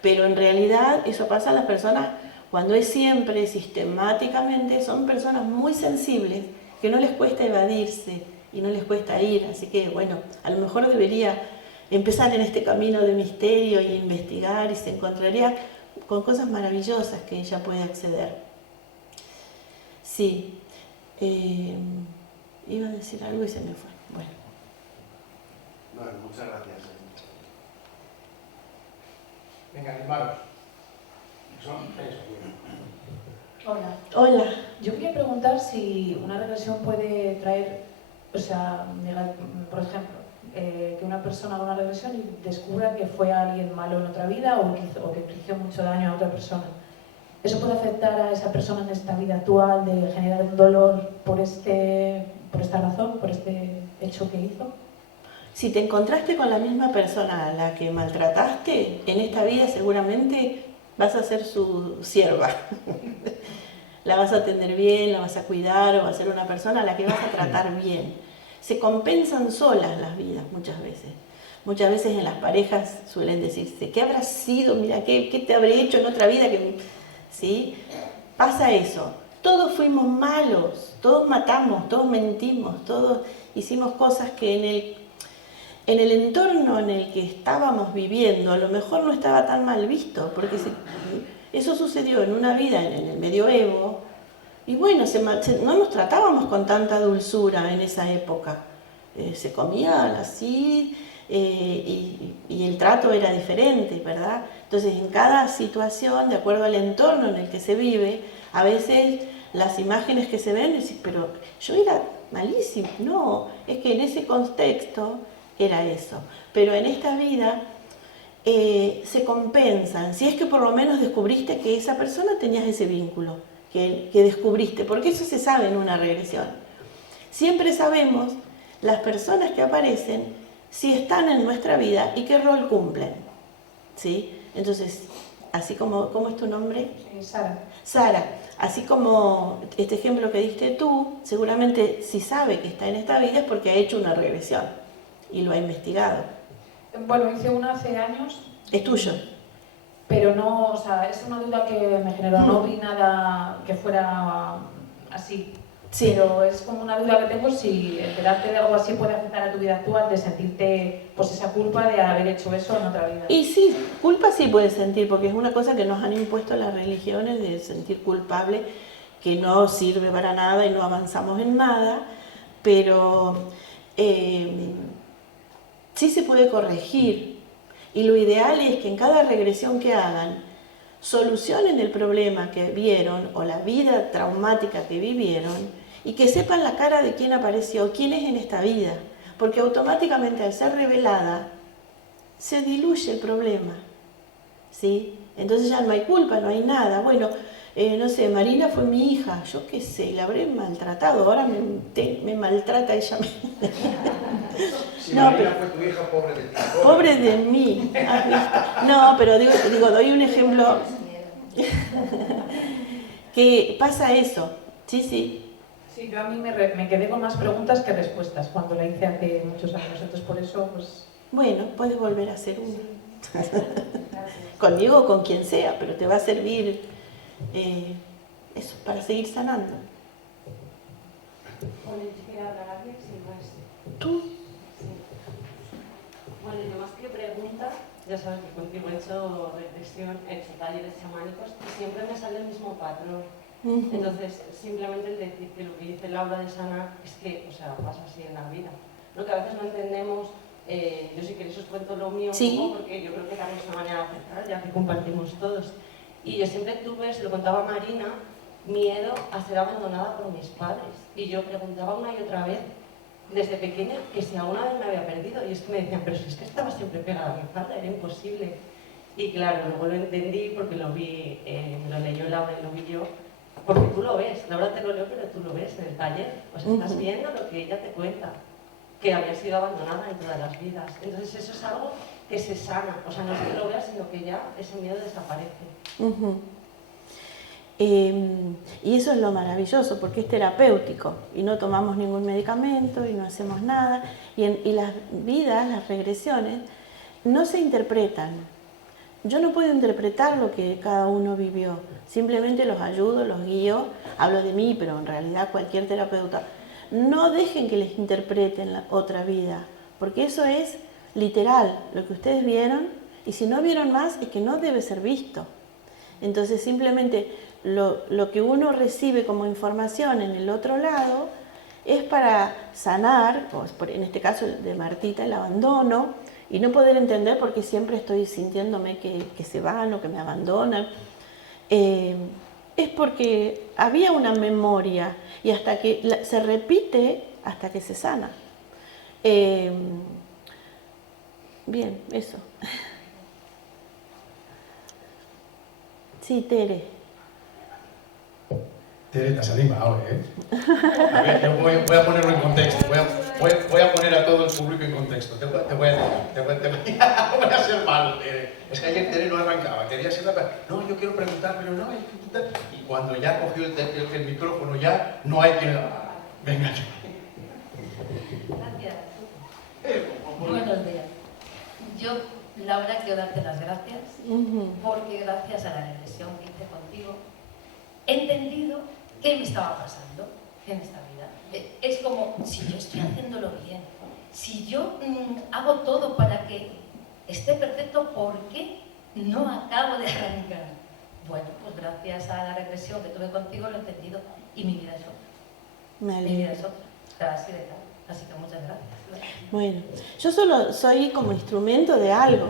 Pero en realidad eso pasa a las personas cuando es siempre, sistemáticamente, son personas muy sensibles que no les cuesta evadirse y no les cuesta ir. Así que, bueno, a lo mejor debería empezar en este camino de misterio y investigar, y se encontraría con cosas maravillosas que ella puede acceder. Sí, iba a decir algo y se me fue. Bueno. Bueno, muchas gracias. Venga, animaros. Son eso, bien. Hola. Hola. Yo quería preguntar si una regresión puede traer, o sea, por ejemplo, que una persona haga una regresión y descubra que fue alguien malo en otra vida o que hizo mucho daño a otra persona. ¿Eso puede afectar a esa persona en esta vida actual de generar un dolor por esta razón, por este hecho que hizo? Si te encontraste con la misma persona a la que maltrataste, en esta vida seguramente vas a ser su sierva. La vas a atender bien, la vas a cuidar, o va a ser una persona a la que vas a tratar bien. Se compensan solas las vidas muchas veces. Muchas veces en las parejas suelen decirse, ¿qué habrá sido? Mira, ¿qué te habré hecho en otra vida? ¿Sí? Pasa eso. Todos fuimos malos, todos matamos, todos mentimos, todos hicimos cosas que en el entorno en el que estábamos viviendo a lo mejor no estaba tan mal visto, porque eso sucedió en una vida en el medioevo, y bueno, no nos tratábamos con tanta dulzura en esa época. Se comía así y el trato era diferente, ¿verdad? Entonces, en cada situación, de acuerdo al entorno en el que se vive, a veces las imágenes que se ven, decís, pero yo era malísimo. No, es que en ese contexto era eso. Pero en esta vida se compensan. Si es que por lo menos descubriste que esa persona tenías ese vínculo, que descubriste, porque eso se sabe en una regresión. Siempre sabemos las personas que aparecen, si están en nuestra vida y qué rol cumplen. ¿Sí? Entonces, así como, ¿cómo es tu nombre? Sara. Sara, así como este ejemplo que diste tú, seguramente si sabe que está en esta vida es porque ha hecho una regresión y lo ha investigado. Bueno, hice una hace años. Es tuyo. Pero no, o sea, es una duda que me generó, no vi nada que fuera así. Sí. Pero es como una duda que tengo si enterarte de algo así puede afectar a tu vida actual, de sentirte pues esa culpa de haber hecho eso en otra vida. Y sí, culpa sí puedes sentir, porque es una cosa que nos han impuesto las religiones, de sentir culpable, que no sirve para nada y no avanzamos en nada, pero sí se puede corregir. Y lo ideal es que en cada regresión que hagan, solucionen el problema que vieron o la vida traumática que vivieron y que sepan la cara de quién apareció, quién es en esta vida. Porque automáticamente al ser revelada, se diluye el problema, ¿sí? Entonces ya no hay culpa, no hay nada. Bueno, no sé, Marina fue mi hija, yo qué sé, la habré maltratado, ahora me maltrata ella misma. Si No, Marina fue tu hija, pobre de ti. Pobre de mí, ¿has visto? No, pero digo, doy un ejemplo que pasa eso, sí. Sí, yo a mí me quedé con más preguntas que respuestas cuando la hice hace muchos años, entonces por eso pues... Bueno, puedes volver a hacer uno. Conmigo o con quien sea, pero te va a servir eso, para seguir sanando. ¿Tú? Sí. Bueno, yo más que preguntas, ya sabes que contigo he hecho regresión, he hecho talleres chamánicos y siempre me sale el mismo patrón. Entonces, simplemente el decir que lo que dice Laura de sanar es que, o sea, pasa así en la vida. Lo que a veces no entendemos, yo si queréis os cuento lo mío un poco, porque yo creo que también es una manera de aceptar, ya que compartimos todos. Y yo siempre tuve, se lo contaba a Marina, miedo a ser abandonada por mis padres. Y yo preguntaba una y otra vez, desde pequeña, que si alguna vez me había perdido. Y es que me decían, pero si es que estaba siempre pegada a mi falda, era imposible. Y claro, luego lo entendí porque lo vi, me lo leyó Laura y lo vi yo. Porque tú lo ves, Laura te lo leo, pero tú lo ves en el taller. O sea, estás viendo lo que ella te cuenta, que había sido abandonada en todas las vidas. Entonces eso es algo que se sana. O sea, no es que lo veas, sino que ya ese miedo desaparece. Y eso es lo maravilloso, porque es terapéutico y no tomamos ningún medicamento y no hacemos nada. Y las vidas, las regresiones, no se interpretan. Yo no puedo interpretar lo que cada uno vivió, simplemente los ayudo, los guío, hablo de mí, pero en realidad cualquier terapeuta. No dejen que les interpreten la otra vida, porque eso es literal, lo que ustedes vieron, y si no vieron más es que no debe ser visto. Entonces simplemente lo que uno recibe como información en el otro lado es para sanar, en este caso de Martita, el abandono, y no poder entender por qué siempre estoy sintiéndome que se van o que me abandonan. Es porque había una memoria y hasta que se repite, hasta que se sana. Bien, eso. Sí, Tere. Tere, te has animado, ¿eh? A ver, yo voy a ponerlo en contexto. Voy a poner a todo el público en contexto. Te voy a ser malo, Tere. Es que ayer Tere no arrancaba. Quería ser la... No, yo quiero preguntar, pero no. Y cuando ya cogió el micrófono, ya no hay quien... Venga. Gracias. Buenos días. Yo, Laura, quiero darte las gracias porque gracias a la regresión que hice contigo he entendido qué me estaba pasando en esta vida. Es como, si yo estoy haciéndolo bien, si yo hago todo para que esté perfecto, ¿por qué no acabo de arrancar? Bueno, pues gracias a la regresión que tuve contigo lo he entendido y mi vida es otra. Mi vida es otra, así de claro. Así que muchas gracias. Bueno, yo solo soy como instrumento de algo.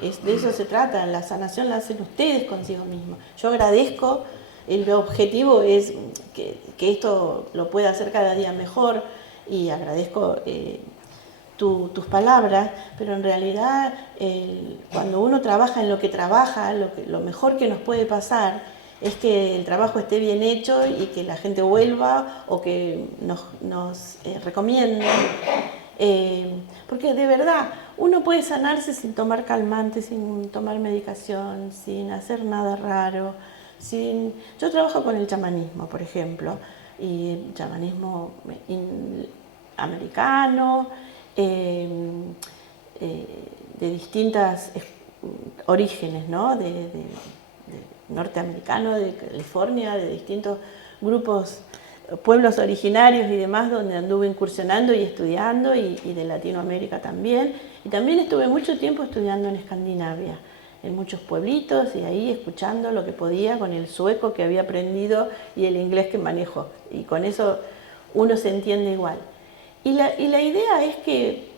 De eso se trata, la sanación la hacen ustedes consigo mismos. Yo agradezco, el objetivo es que esto lo pueda hacer cada día mejor y agradezco tus palabras, pero en realidad cuando uno trabaja en lo que trabaja, lo mejor que nos puede pasar es que el trabajo esté bien hecho y que la gente vuelva o que nos recomienden. Porque de verdad, uno puede sanarse sin tomar calmantes, sin tomar medicación, sin hacer nada raro. Yo trabajo con el chamanismo, por ejemplo, y chamanismo americano, de distintos orígenes, ¿no? De norteamericano, de California, de distintos grupos, pueblos originarios y demás, donde anduve incursionando y estudiando, y de Latinoamérica también. Y también estuve mucho tiempo estudiando en Escandinavia, en muchos pueblitos, y ahí escuchando lo que podía con el sueco que había aprendido y el inglés que manejo. Y con eso uno se entiende igual. Y la idea es que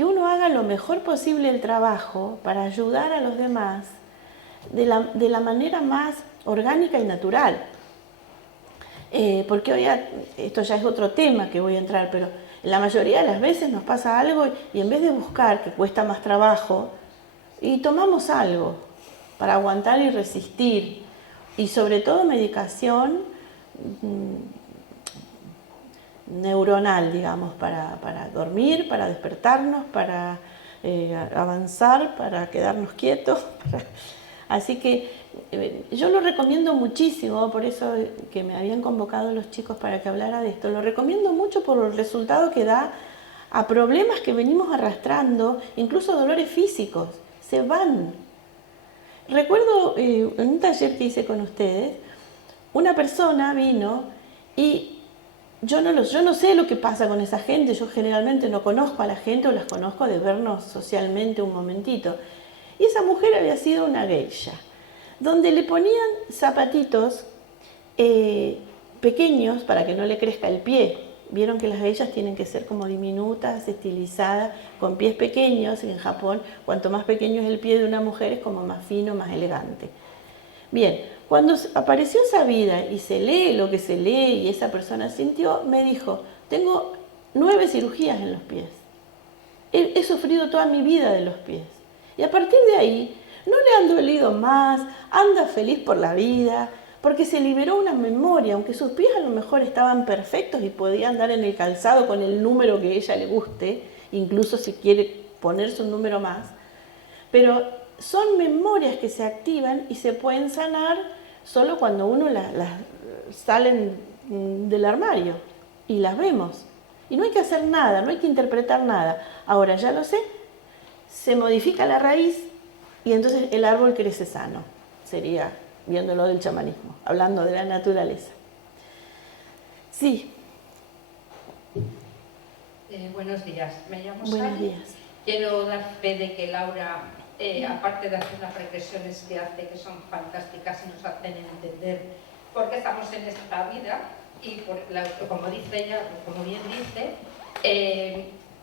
uno haga haga lo mejor posible el trabajo para ayudar a los demás de la manera más orgánica y natural. Porque hoy, esto ya es otro tema que voy a entrar, pero la mayoría de las veces nos pasa algo y en vez de buscar, que cuesta más trabajo, y tomamos algo para aguantar y resistir, y sobre todo medicación neuronal, digamos, para dormir, para despertarnos, para avanzar, para quedarnos quietos. Así que yo lo recomiendo muchísimo, por eso que me habían convocado los chicos para que hablara de esto. Lo recomiendo mucho por el resultado que da a problemas que venimos arrastrando, incluso dolores físicos, se van. Recuerdo en un taller que hice con ustedes, una persona vino y yo no sé lo que pasa con esa gente, yo generalmente no conozco a la gente o las conozco de vernos socialmente un momentito. Y esa mujer había sido una geisha, donde le ponían zapatitos pequeños para que no le crezca el pie. Vieron que las geishas tienen que ser como diminutas, estilizadas, con pies pequeños. Y en Japón, cuanto más pequeño es el pie de una mujer, es como más fino, más elegante. Bien, cuando apareció esa vida y se lee lo que se lee y esa persona sintió, me dijo, tengo 9 cirugías en los pies. He sufrido toda mi vida de los pies. Y a partir de ahí, no le han dolido más, anda feliz por la vida, porque se liberó una memoria, aunque sus pies a lo mejor estaban perfectos y podía andar en el calzado con el número que a ella le guste, incluso si quiere ponerse un número más, pero son memorias que se activan y se pueden sanar solo cuando uno las salen del armario y las vemos. Y no hay que hacer nada, no hay que interpretar nada. Ahora ya lo sé, se modifica la raíz y entonces el árbol crece sano. Sería viéndolo del chamanismo, hablando de la naturaleza. Sí. Buenos días, me llamo Buenos Sally. días. Quiero dar fe de que Laura, aparte de hacer las regresiones que hace, que son fantásticas y nos hacen entender por qué estamos en esta vida, y como dice ella, como bien dice,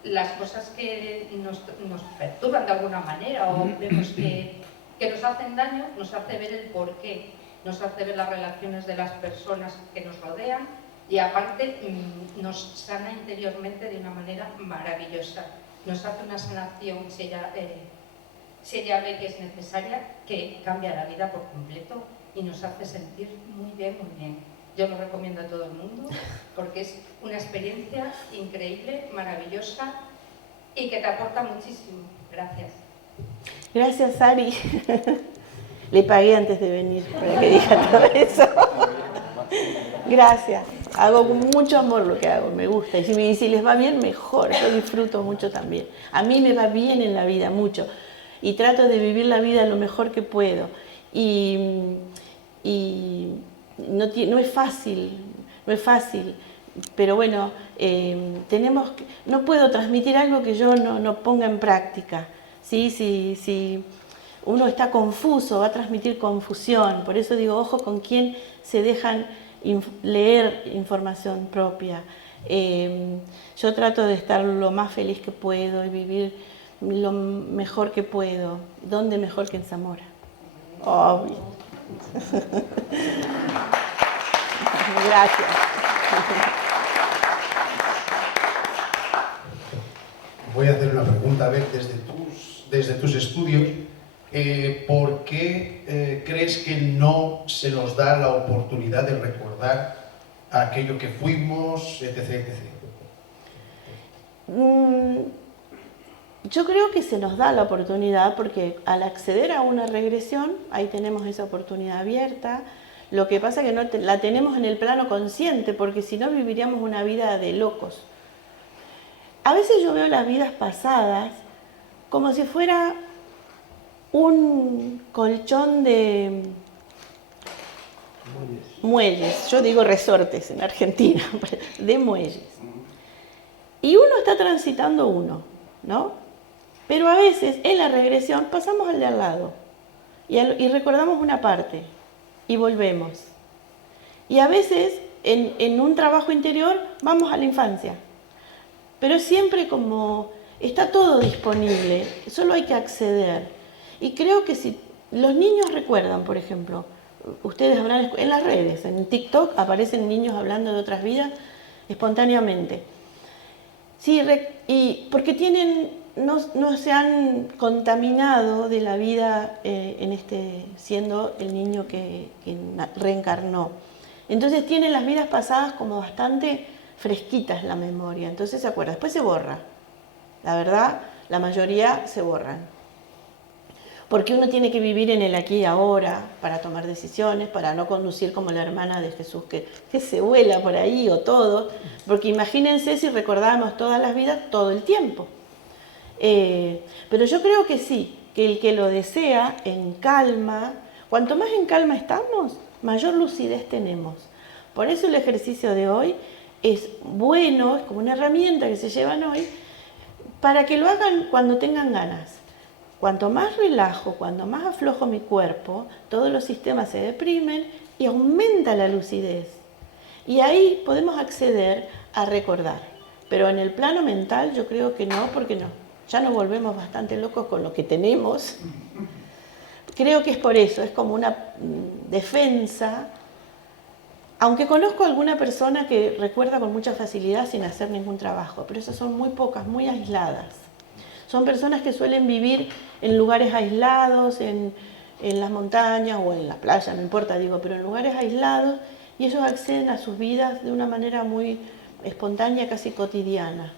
las cosas que nos perturban de alguna manera o vemos que nos hacen daño, nos hace ver el porqué, nos hace ver las relaciones de las personas que nos rodean y aparte nos sana interiormente de una manera maravillosa. Nos hace una sanación, si ella ve que es necesaria, que cambia la vida por completo y nos hace sentir muy bien, muy bien. Yo lo recomiendo a todo el mundo porque es una experiencia increíble, maravillosa y que te aporta muchísimo. Gracias. Gracias, Ari. Le pagué antes de venir para que diga todo eso. Gracias. Hago con mucho amor lo que hago, me gusta. Y si les va bien, mejor. Yo disfruto mucho también. A mí me va bien en la vida, mucho. Y trato de vivir la vida lo mejor que puedo. Y no es fácil, pero bueno, no puedo transmitir algo que yo no ponga en práctica. Si uno está confuso, va a transmitir confusión. Por eso digo, ojo con quién se dejan leer información propia. Yo trato de estar lo más feliz que puedo y vivir lo mejor que puedo. ¿Dónde mejor que en Zamora? Obvio. Gracias. Voy a hacer una pregunta, a ver, desde tus estudios, ¿por qué crees que no se nos da la oportunidad de recordar aquello que fuimos, etc., etc.? Yo creo que se nos da la oportunidad porque al acceder a una regresión, ahí tenemos esa oportunidad abierta. Lo que pasa es que no la tenemos en el plano consciente, porque si no viviríamos una vida de locos. A veces yo veo las vidas pasadas como si fuera un colchón de muelles. Yo digo resortes en Argentina, de muelles. Y uno está transitando uno, ¿no? Pero a veces en la regresión pasamos al de al lado y recordamos una parte y volvemos. Y a veces en un trabajo interior vamos a la infancia. Pero siempre como está todo disponible, solo hay que acceder. Y creo que si los niños recuerdan, por ejemplo, ustedes habrán en las redes, en TikTok aparecen niños hablando de otras vidas espontáneamente. Sí, y porque no se han contaminado de la vida siendo el niño que reencarnó. Entonces tienen las vidas pasadas como bastante fresquitas la memoria, entonces se acuerda, después se borra. La verdad, la mayoría se borran. Porque uno tiene que vivir en el aquí y ahora para tomar decisiones, para no conducir como la hermana de Jesús que se vuela por ahí o todo. Porque imagínense si recordáramos todas las vidas todo el tiempo. Pero yo creo que sí, que el que lo desea en calma, cuanto más en calma estamos, mayor lucidez tenemos. Por eso el ejercicio de hoy es bueno, es como una herramienta que se llevan hoy, para que lo hagan cuando tengan ganas. Cuanto más relajo, cuanto más aflojo mi cuerpo, todos los sistemas se deprimen y aumenta la lucidez. Y ahí podemos acceder a recordar. Pero en el plano mental yo creo que no, porque no. Ya nos volvemos bastante locos con lo que tenemos. Creo que es por eso, es como una defensa. Aunque conozco a alguna persona que recuerda con mucha facilidad sin hacer ningún trabajo, pero esas son muy pocas, muy aisladas. Son personas que suelen vivir en lugares aislados, en las montañas o en la playa, no importa, pero en lugares aislados, y ellos acceden a sus vidas de una manera muy espontánea, casi cotidiana,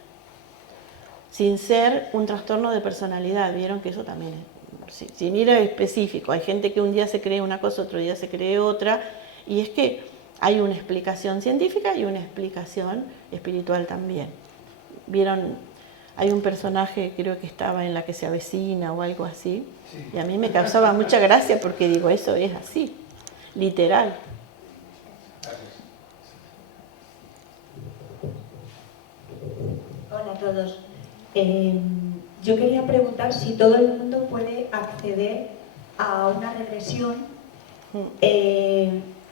sin ser un trastorno de personalidad. Vieron que eso también, sin ir a específico, hay gente que un día se cree una cosa, otro día se cree otra, y es que hay una explicación científica y una explicación espiritual también. Vieron, hay un personaje, creo que estaba en La que se avecina o algo así, sí. Y a mí me causaba mucha gracia porque digo, eso es así, literal. Hola a todos. Yo quería preguntar si todo el mundo puede acceder a una regresión.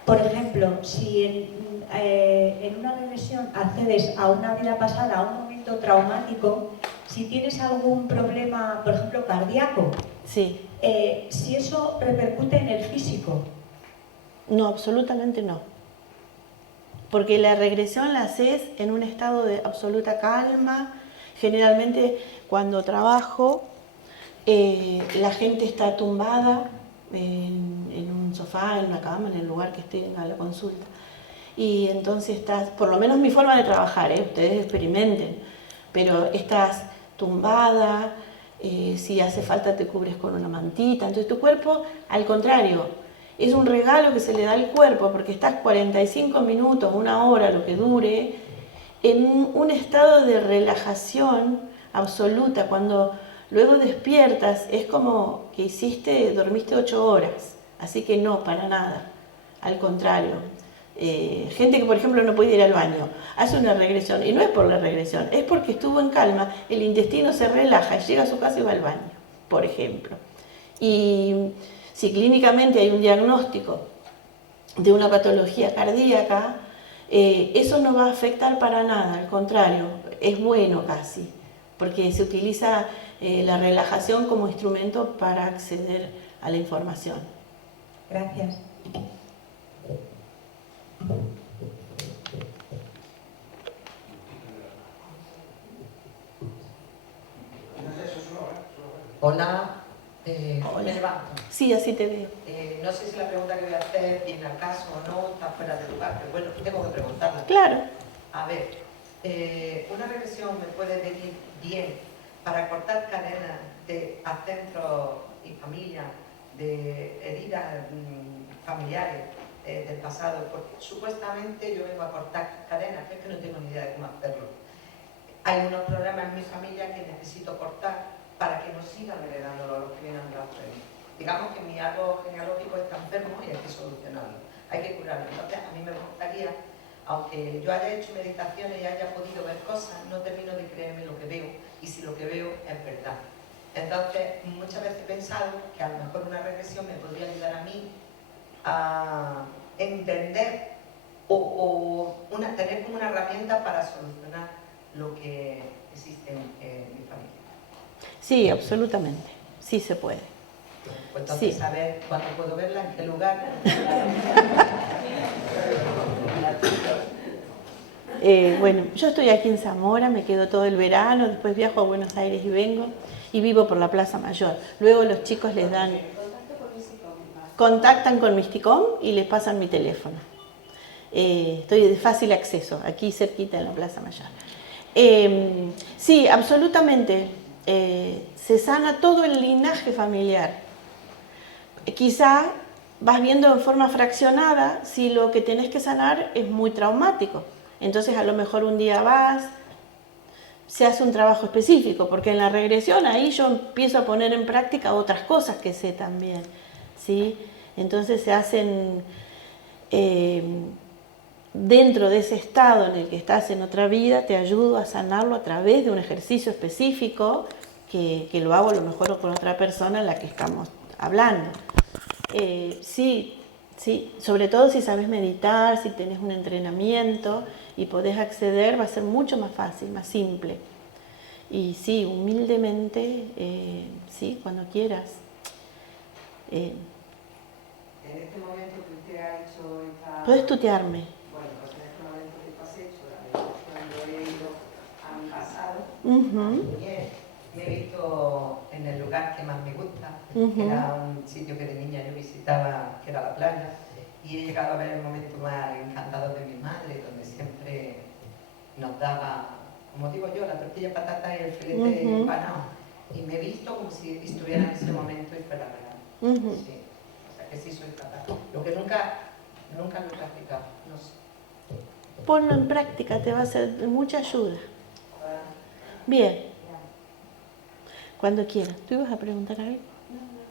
Por ejemplo, si en una regresión accedes a una vida pasada, a un momento traumático, si tienes algún problema, por ejemplo, cardíaco, sí. Si eso repercute en el físico. No, absolutamente no. Porque la regresión la haces en un estado de absoluta calma. Generalmente cuando trabajo, la gente está tumbada en un sofá, en una cama, en el lugar que esté a la consulta. Y entonces estás, por lo menos mi forma de trabajar, ustedes experimenten, pero estás tumbada, si hace falta te cubres con una mantita. Entonces tu cuerpo, al contrario, es un regalo que se le da al cuerpo porque estás 45 minutos, una hora, lo que dure, en un estado de relajación absoluta. Cuando luego despiertas es como que dormiste 8 horas, así que no, para nada, al contrario. Gente que por ejemplo no puede ir al baño, hace una regresión, y no es por la regresión, es porque estuvo en calma, el intestino se relaja, llega a su casa y va al baño, por ejemplo. Y si clínicamente hay un diagnóstico de una patología cardíaca, eso no va a afectar para nada, al contrario, es bueno casi, porque se utiliza la relajación como instrumento para acceder a la información. Gracias. Hola. Hola. ¿Me levanto? Sí, así te veo. No sé si la pregunta que voy a hacer viene al caso o no, está fuera de lugar, pero bueno, tengo que preguntarla. Claro. A ver, una regresión me puede venir bien para cortar cadenas a centros y familias de heridas familiares del pasado, porque supuestamente yo vengo a cortar cadenas, que es que no tengo ni idea de cómo hacerlo. Hay unos problemas en mi familia que necesito cortar para que no sigan heredándolo a los que vienen detrás de mí. Digamos que mi árbol genealógico está enfermo y hay que solucionarlo, hay que curarlo. Entonces a mí me gustaría, aunque yo haya hecho meditaciones y haya podido ver cosas, no termino de creerme lo que veo y si lo que veo es verdad. Entonces muchas veces he pensado que a lo mejor una regresión me podría ayudar a mí a entender o tener como una herramienta para solucionar lo que existe en mi familia. Sí, absolutamente. Sí se puede. Pues entonces, Sí. a ver, ¿cuándo puedo verla? ¿En qué lugar? Bueno, yo estoy aquí en Zamora, me quedo todo el verano, después viajo a Buenos Aires y vengo, y vivo por la Plaza Mayor. Luego los chicos les dan, contactan con Misticom y les pasan mi teléfono. Estoy de fácil acceso, aquí cerquita en la Plaza Mayor. Sí, absolutamente, se sana todo el linaje familiar. Quizá vas viendo en forma fraccionada si lo que tenés que sanar es muy traumático. Entonces a lo mejor un día vas, se hace un trabajo específico, porque en la regresión ahí yo empiezo a poner en práctica otras cosas que sé también, ¿sí? Entonces se hacen dentro de ese estado en el que estás en otra vida, te ayudo a sanarlo a través de un ejercicio específico que lo hago a lo mejor con otra persona en la que estamos hablando. Sí, sobre todo si sabes meditar, si tenés un entrenamiento y podés acceder, va a ser mucho más fácil, más simple. Y sí, humildemente, sí, cuando quieras. En este momento que usted ha hecho esta... Puedes tutearme. Bueno, pues en este momento que tú has hecho, cuando he ido a mi pasado, me he visto en el lugar que más me gusta, que era un sitio que de niña yo visitaba, que era la playa, y he llegado a ver el momento más encantador de mi madre, donde siempre nos daba, como digo yo, la tortilla de patata y el filete empanado, y me he visto como si estuviera en ese momento y fuera real. Sí. O sea que sí soy capaz. Lo que nunca lo he practicado, no sé. Ponlo en práctica, te va a ser de mucha ayuda. Bien. Cuando quieras. ¿Tú ibas a preguntar algo?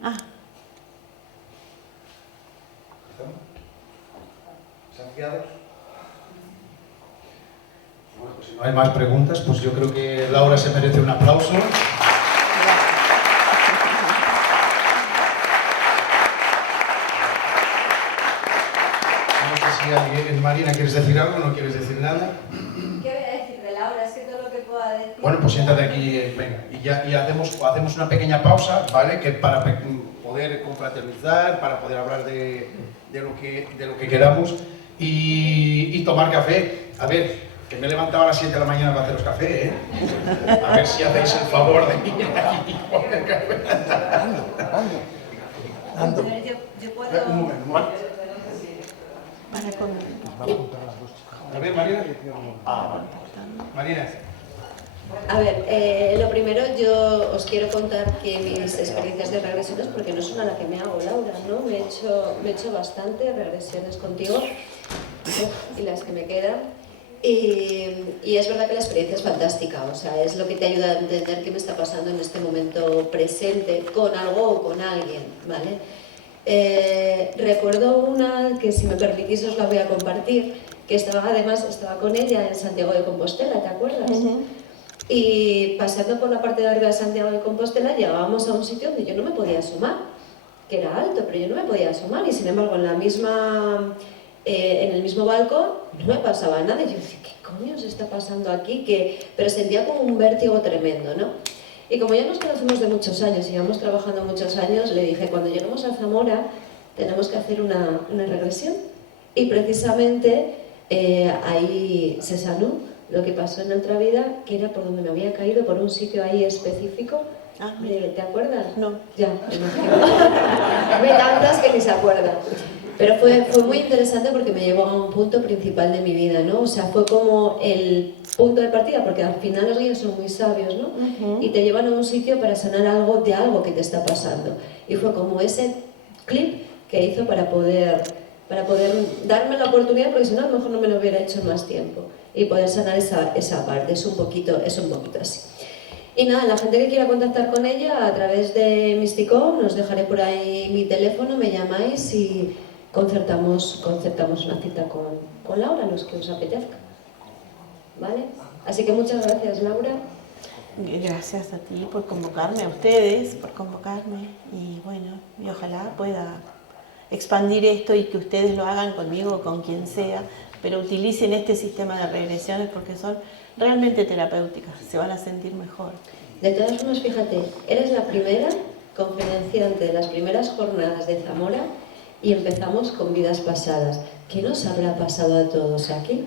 Ah. ¿Saciados? Bueno, pues si no hay más preguntas, pues yo creo que Laura se merece un aplauso. Marina, ¿quieres decir algo? ¿No quieres decir nada? ¿Qué voy a decir de Laura? Es que todo lo que pueda decir... Bueno, pues siéntate aquí, venga, y hacemos una pequeña pausa, ¿vale? Que para poder confraternizar, para poder hablar de lo que queramos y tomar café. A ver, que me he levantado a las 7 de la mañana para haceros café, ¿eh? A ver si hacéis el favor de ir aquí y poner café. Ando. Yo puedo... Un momento, A ver, Marina. Marina. A ver, lo primero yo os quiero contar que mis experiencias de regresiones, porque no son a la que me hago, Laura, ¿no? Me he hecho bastante regresiones contigo y las que me quedan. Y es verdad que la experiencia es fantástica, o sea, es lo que te ayuda a entender qué me está pasando en este momento presente, con algo o con alguien, ¿vale? Recuerdo una que, si me permitís, os la voy a compartir, que estaba con ella en Santiago de Compostela, ¿te acuerdas? Y pasando por la parte de arriba de Santiago de Compostela llegábamos a un sitio donde yo no me podía asomar, que era alto, pero yo no me podía asomar, y sin embargo en el mismo balcón no me pasaba nada, y yo decía, ¿qué coño se está pasando aquí? Pero sentía como un vértigo tremendo, ¿no? Y como ya nos conocemos de muchos años y llevamos trabajando muchos años, le dije, cuando lleguemos a Zamora tenemos que hacer una regresión. Y precisamente ahí se sanó lo que pasó en otra vida, que era por donde me había caído, por un sitio ahí específico. ¿Te acuerdas? No. Ya, me imagino. Hay tantas que ni se acuerdan. Pero fue muy interesante porque me llevó a un punto principal de mi vida, ¿no? O sea, fue como el punto de partida, porque al final los guías son muy sabios, ¿no? Y te llevan a un sitio para sanar algo de algo que te está pasando. Y fue como ese clip que hizo para poder darme la oportunidad, porque si no, a lo mejor no me lo hubiera hecho en más tiempo, y poder sanar esa parte. Es un poquito así. Y nada, la gente que quiera contactar con ella a través de Misticom, os dejaré por ahí mi teléfono, me llamáis y concertamos una cita con Laura, los que os apetezca. ¿Vale? Así que muchas gracias, Laura. Gracias a ti por convocarme, a ustedes por convocarme, y bueno, y ojalá pueda expandir esto y que ustedes lo hagan conmigo o con quien sea, pero utilicen este sistema de regresiones porque son realmente terapéuticas, se van a sentir mejor. De todas formas, fíjate, eres la primera conferenciante de las primeras jornadas de Zamora y empezamos con vidas pasadas. ¿Qué nos habrá pasado a todos aquí?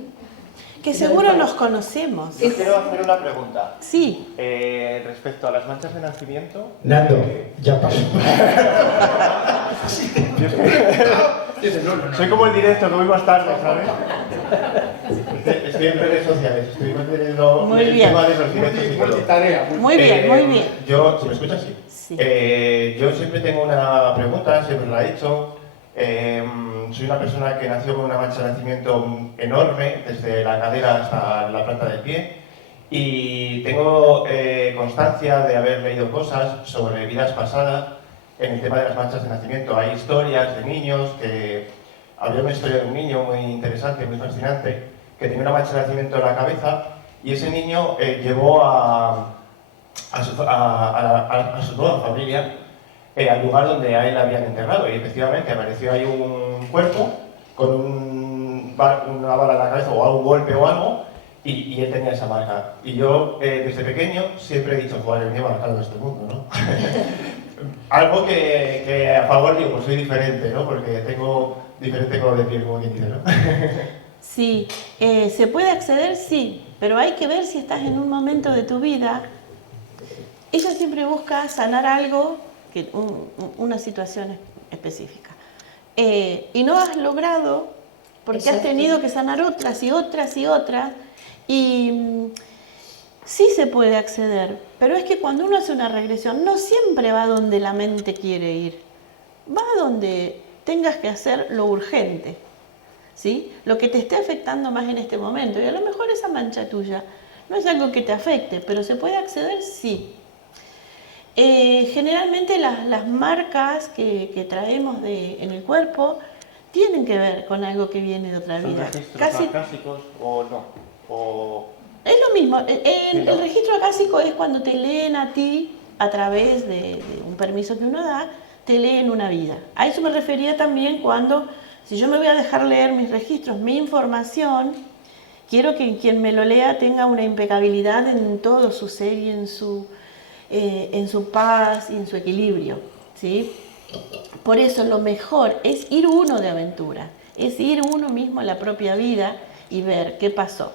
Que seguro nos conocemos. Yo quiero hacer una pregunta. Sí. Respecto a las manchas de nacimiento... Nando, ya pasó. Soy como el directo, que voy más tarde, ¿sabes? Estoy en redes sociales, estoy manteniendo muy el bien. tema de los directos y todo. Muy bien, muy bien. Yo, ¿se me escucha así? Sí. Yo siempre tengo una pregunta, siempre la he hecho. Soy una persona que nació con una mancha de nacimiento enorme, desde la cadera hasta la planta del pie, y tengo constancia de haber leído cosas sobre vidas pasadas en el tema de las manchas de nacimiento. Hay historias de niños que... Había una historia de un niño muy interesante, muy fascinante, que tenía una mancha de nacimiento en la cabeza, y ese niño llevó a su nueva familia al lugar donde a él la habían enterrado, y efectivamente apareció ahí un cuerpo con una bala en la cabeza o algún golpe o algo, y él tenía esa marca. Y yo desde pequeño siempre he dicho, joder, me he marcado este mundo, ¿no? Algo que a favor digo, pues soy diferente, ¿no? Porque tengo diferente color de piel, como quien dice, ¿no? Sí, ¿se puede acceder? Sí, pero hay que ver si estás en un momento de tu vida. Ella siempre busca sanar algo, una situación específica. Y no has logrado, porque Exacto. has tenido que sanar otras y otras y otras. Y sí se puede acceder, pero es que cuando uno hace una regresión, no siempre va donde la mente quiere ir. Va donde tengas que hacer lo urgente, ¿sí? Lo que te esté afectando más en este momento. Y a lo mejor esa mancha tuya no es algo que te afecte, pero ¿se puede acceder? Sí. Generalmente las marcas que traemos en el cuerpo tienen que ver con algo que viene de otra vida. ¿Son registros acásicos o no? Es lo mismo. El registro acásico es cuando te leen a ti, a través de un permiso que uno da, te leen una vida. A eso me refería también cuando, si yo me voy a dejar leer mis registros, mi información, quiero que quien me lo lea tenga una impecabilidad en todo su ser y en su paz y en su equilibrio, ¿sí? Por eso lo mejor es ir uno de aventura, es ir uno mismo a la propia vida y ver qué pasó.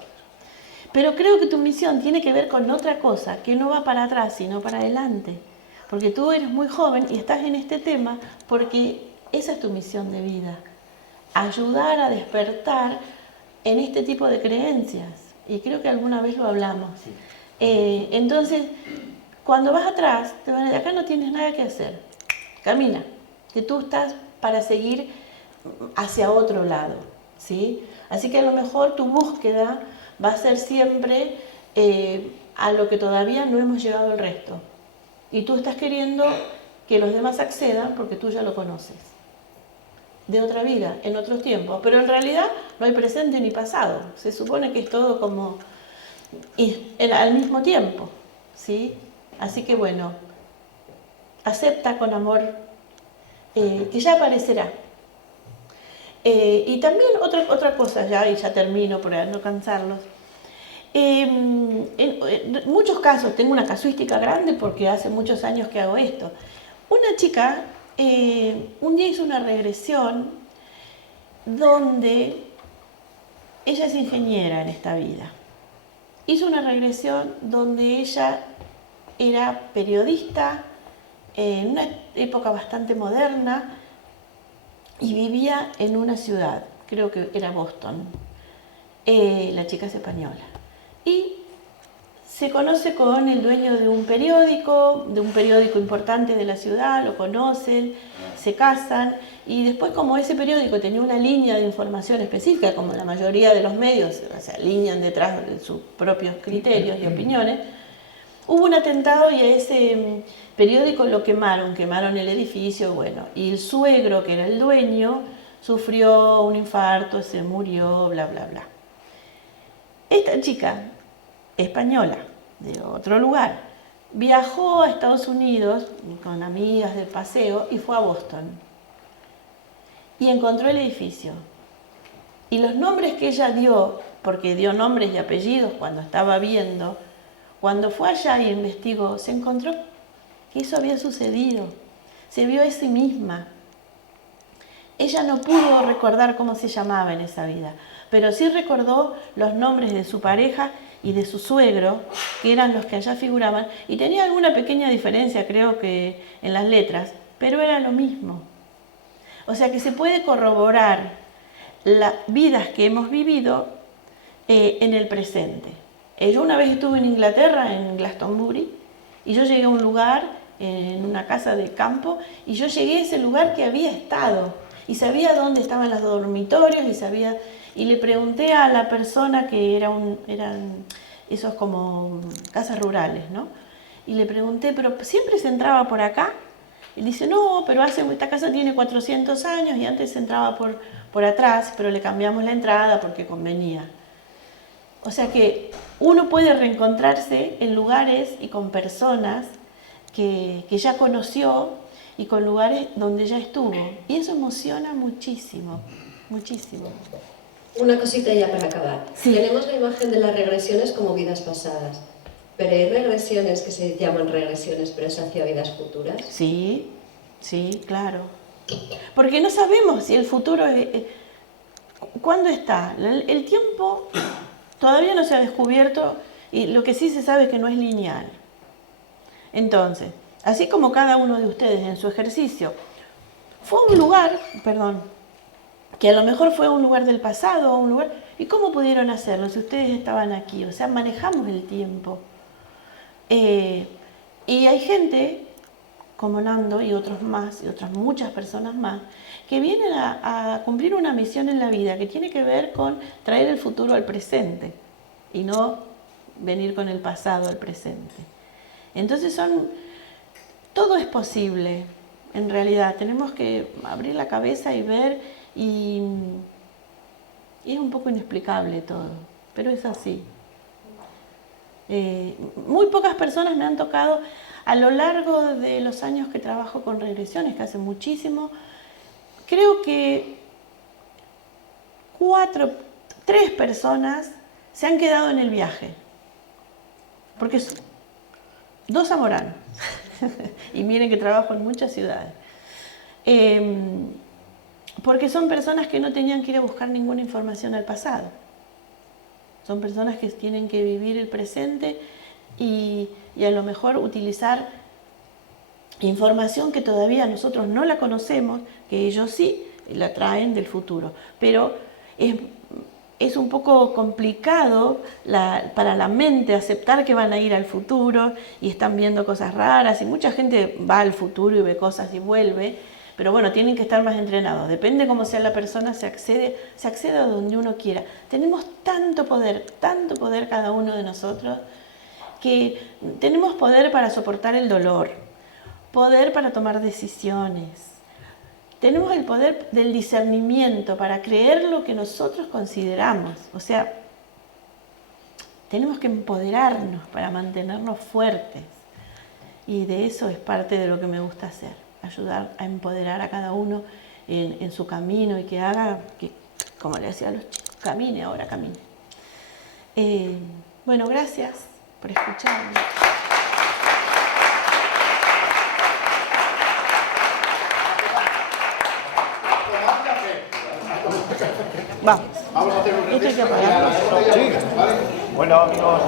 Pero creo que tu misión tiene que ver con otra cosa, que no va para atrás, sino para adelante. Porque tú eres muy joven y estás en este tema porque esa es tu misión de vida. Ayudar a despertar en este tipo de creencias. Y creo que alguna vez lo hablamos. Entonces, cuando vas atrás, te van a decir, acá no tienes nada que hacer. Camina, que tú estás para seguir hacia otro lado, ¿sí? Así que a lo mejor tu búsqueda va a ser siempre a lo que todavía no hemos llegado el resto. Y tú estás queriendo que los demás accedan porque tú ya lo conoces. De otra vida, en otros tiempos. Pero en realidad no hay presente ni pasado. Se supone que es todo como al mismo tiempo, ¿sí? Así que bueno, acepta con amor que ya aparecerá. Y también otra cosa, y ya termino para no cansarlos. En muchos casos, tengo una casuística grande porque hace muchos años que hago esto. Una chica un día hizo una regresión donde ella es ingeniera en esta vida. Hizo una regresión donde ella era periodista en una época bastante moderna y vivía en una ciudad, creo que era Boston. La chica es española. Y se conoce con el dueño de un periódico importante de la ciudad, lo conocen, se casan, y después, como ese periódico tenía una línea de información específica, como la mayoría de los medios, o sea, alinean detrás de sus propios criterios y opiniones, hubo un atentado y a ese periódico lo quemaron el edificio, bueno, y el suegro, que era el dueño, sufrió un infarto, se murió, bla, bla, bla. Esta chica, española, de otro lugar, viajó a Estados Unidos con amigas de paseo y fue a Boston. Y encontró el edificio. Y los nombres que ella dio, porque dio nombres y apellidos cuando estaba viendo cuando fue allá y investigó, se encontró que eso había sucedido. Se vio a sí misma. Ella no pudo recordar cómo se llamaba en esa vida, pero sí recordó los nombres de su pareja y de su suegro, que eran los que allá figuraban, y tenía alguna pequeña diferencia, creo que en las letras, pero era lo mismo. O sea que se puede corroborar las vidas que hemos vivido en el presente. Yo una vez estuve en Inglaterra, en Glastonbury, y yo llegué a un lugar, en una casa de campo, y yo llegué a ese lugar que había estado, y sabía dónde estaban los dormitorios, y le pregunté a la persona que eran esos como casas rurales, ¿no? Y le pregunté, ¿pero siempre se entraba por acá? Y dice, no, pero esta casa tiene 400 años y antes se entraba por atrás, pero le cambiamos la entrada porque convenía. O sea que uno puede reencontrarse en lugares y con personas que ya conoció y con lugares donde ya estuvo. Y eso emociona muchísimo, muchísimo. Una cosita ya para acabar. Sí. Tenemos la imagen de las regresiones como vidas pasadas, pero hay regresiones que se llaman regresiones, pero es hacia vidas futuras. Sí, sí, claro. Porque no sabemos si el futuro ¿cuándo está? El tiempo todavía no se ha descubierto y lo que sí se sabe es que no es lineal. Entonces, así como cada uno de ustedes en su ejercicio fue un lugar, que a lo mejor fue un lugar del pasado, un lugar, ¿y cómo pudieron hacerlo si ustedes estaban aquí? O sea, manejamos el tiempo. Y hay gente como Nando y otros más, y otras muchas personas más, que vienen a cumplir una misión en la vida que tiene que ver con traer el futuro al presente y no venir con el pasado al presente. Entonces todo es posible, en realidad. Tenemos que abrir la cabeza y ver, y es un poco inexplicable todo, pero es así. Muy pocas personas me han tocado a lo largo de los años que trabajo con regresiones, que hace muchísimo. Creo que 3 personas se han quedado en el viaje, porque 2 zamoranos, y miren que trabajo en muchas ciudades, porque son personas que no tenían que ir a buscar ninguna información al pasado. Son personas que tienen que vivir el presente y a lo mejor utilizar información que todavía nosotros no la conocemos, que ellos sí la traen del futuro. Pero es un poco complicado para la mente aceptar que van a ir al futuro y están viendo cosas raras, y mucha gente va al futuro y ve cosas y vuelve. Pero bueno, tienen que estar más entrenados. Depende cómo sea la persona, se accede a donde uno quiera. Tenemos tanto poder cada uno de nosotros, que tenemos poder para soportar el dolor, poder para tomar decisiones. Tenemos el poder del discernimiento para creer lo que nosotros consideramos. O sea, tenemos que empoderarnos para mantenernos fuertes. Y de eso es parte de lo que me gusta hacer. Ayudar a empoderar a cada uno en su camino y que haga, como le decía a los chicos, camine, ahora camine. Bueno, gracias por escucharme. Vamos a hacer un Bueno, amigos.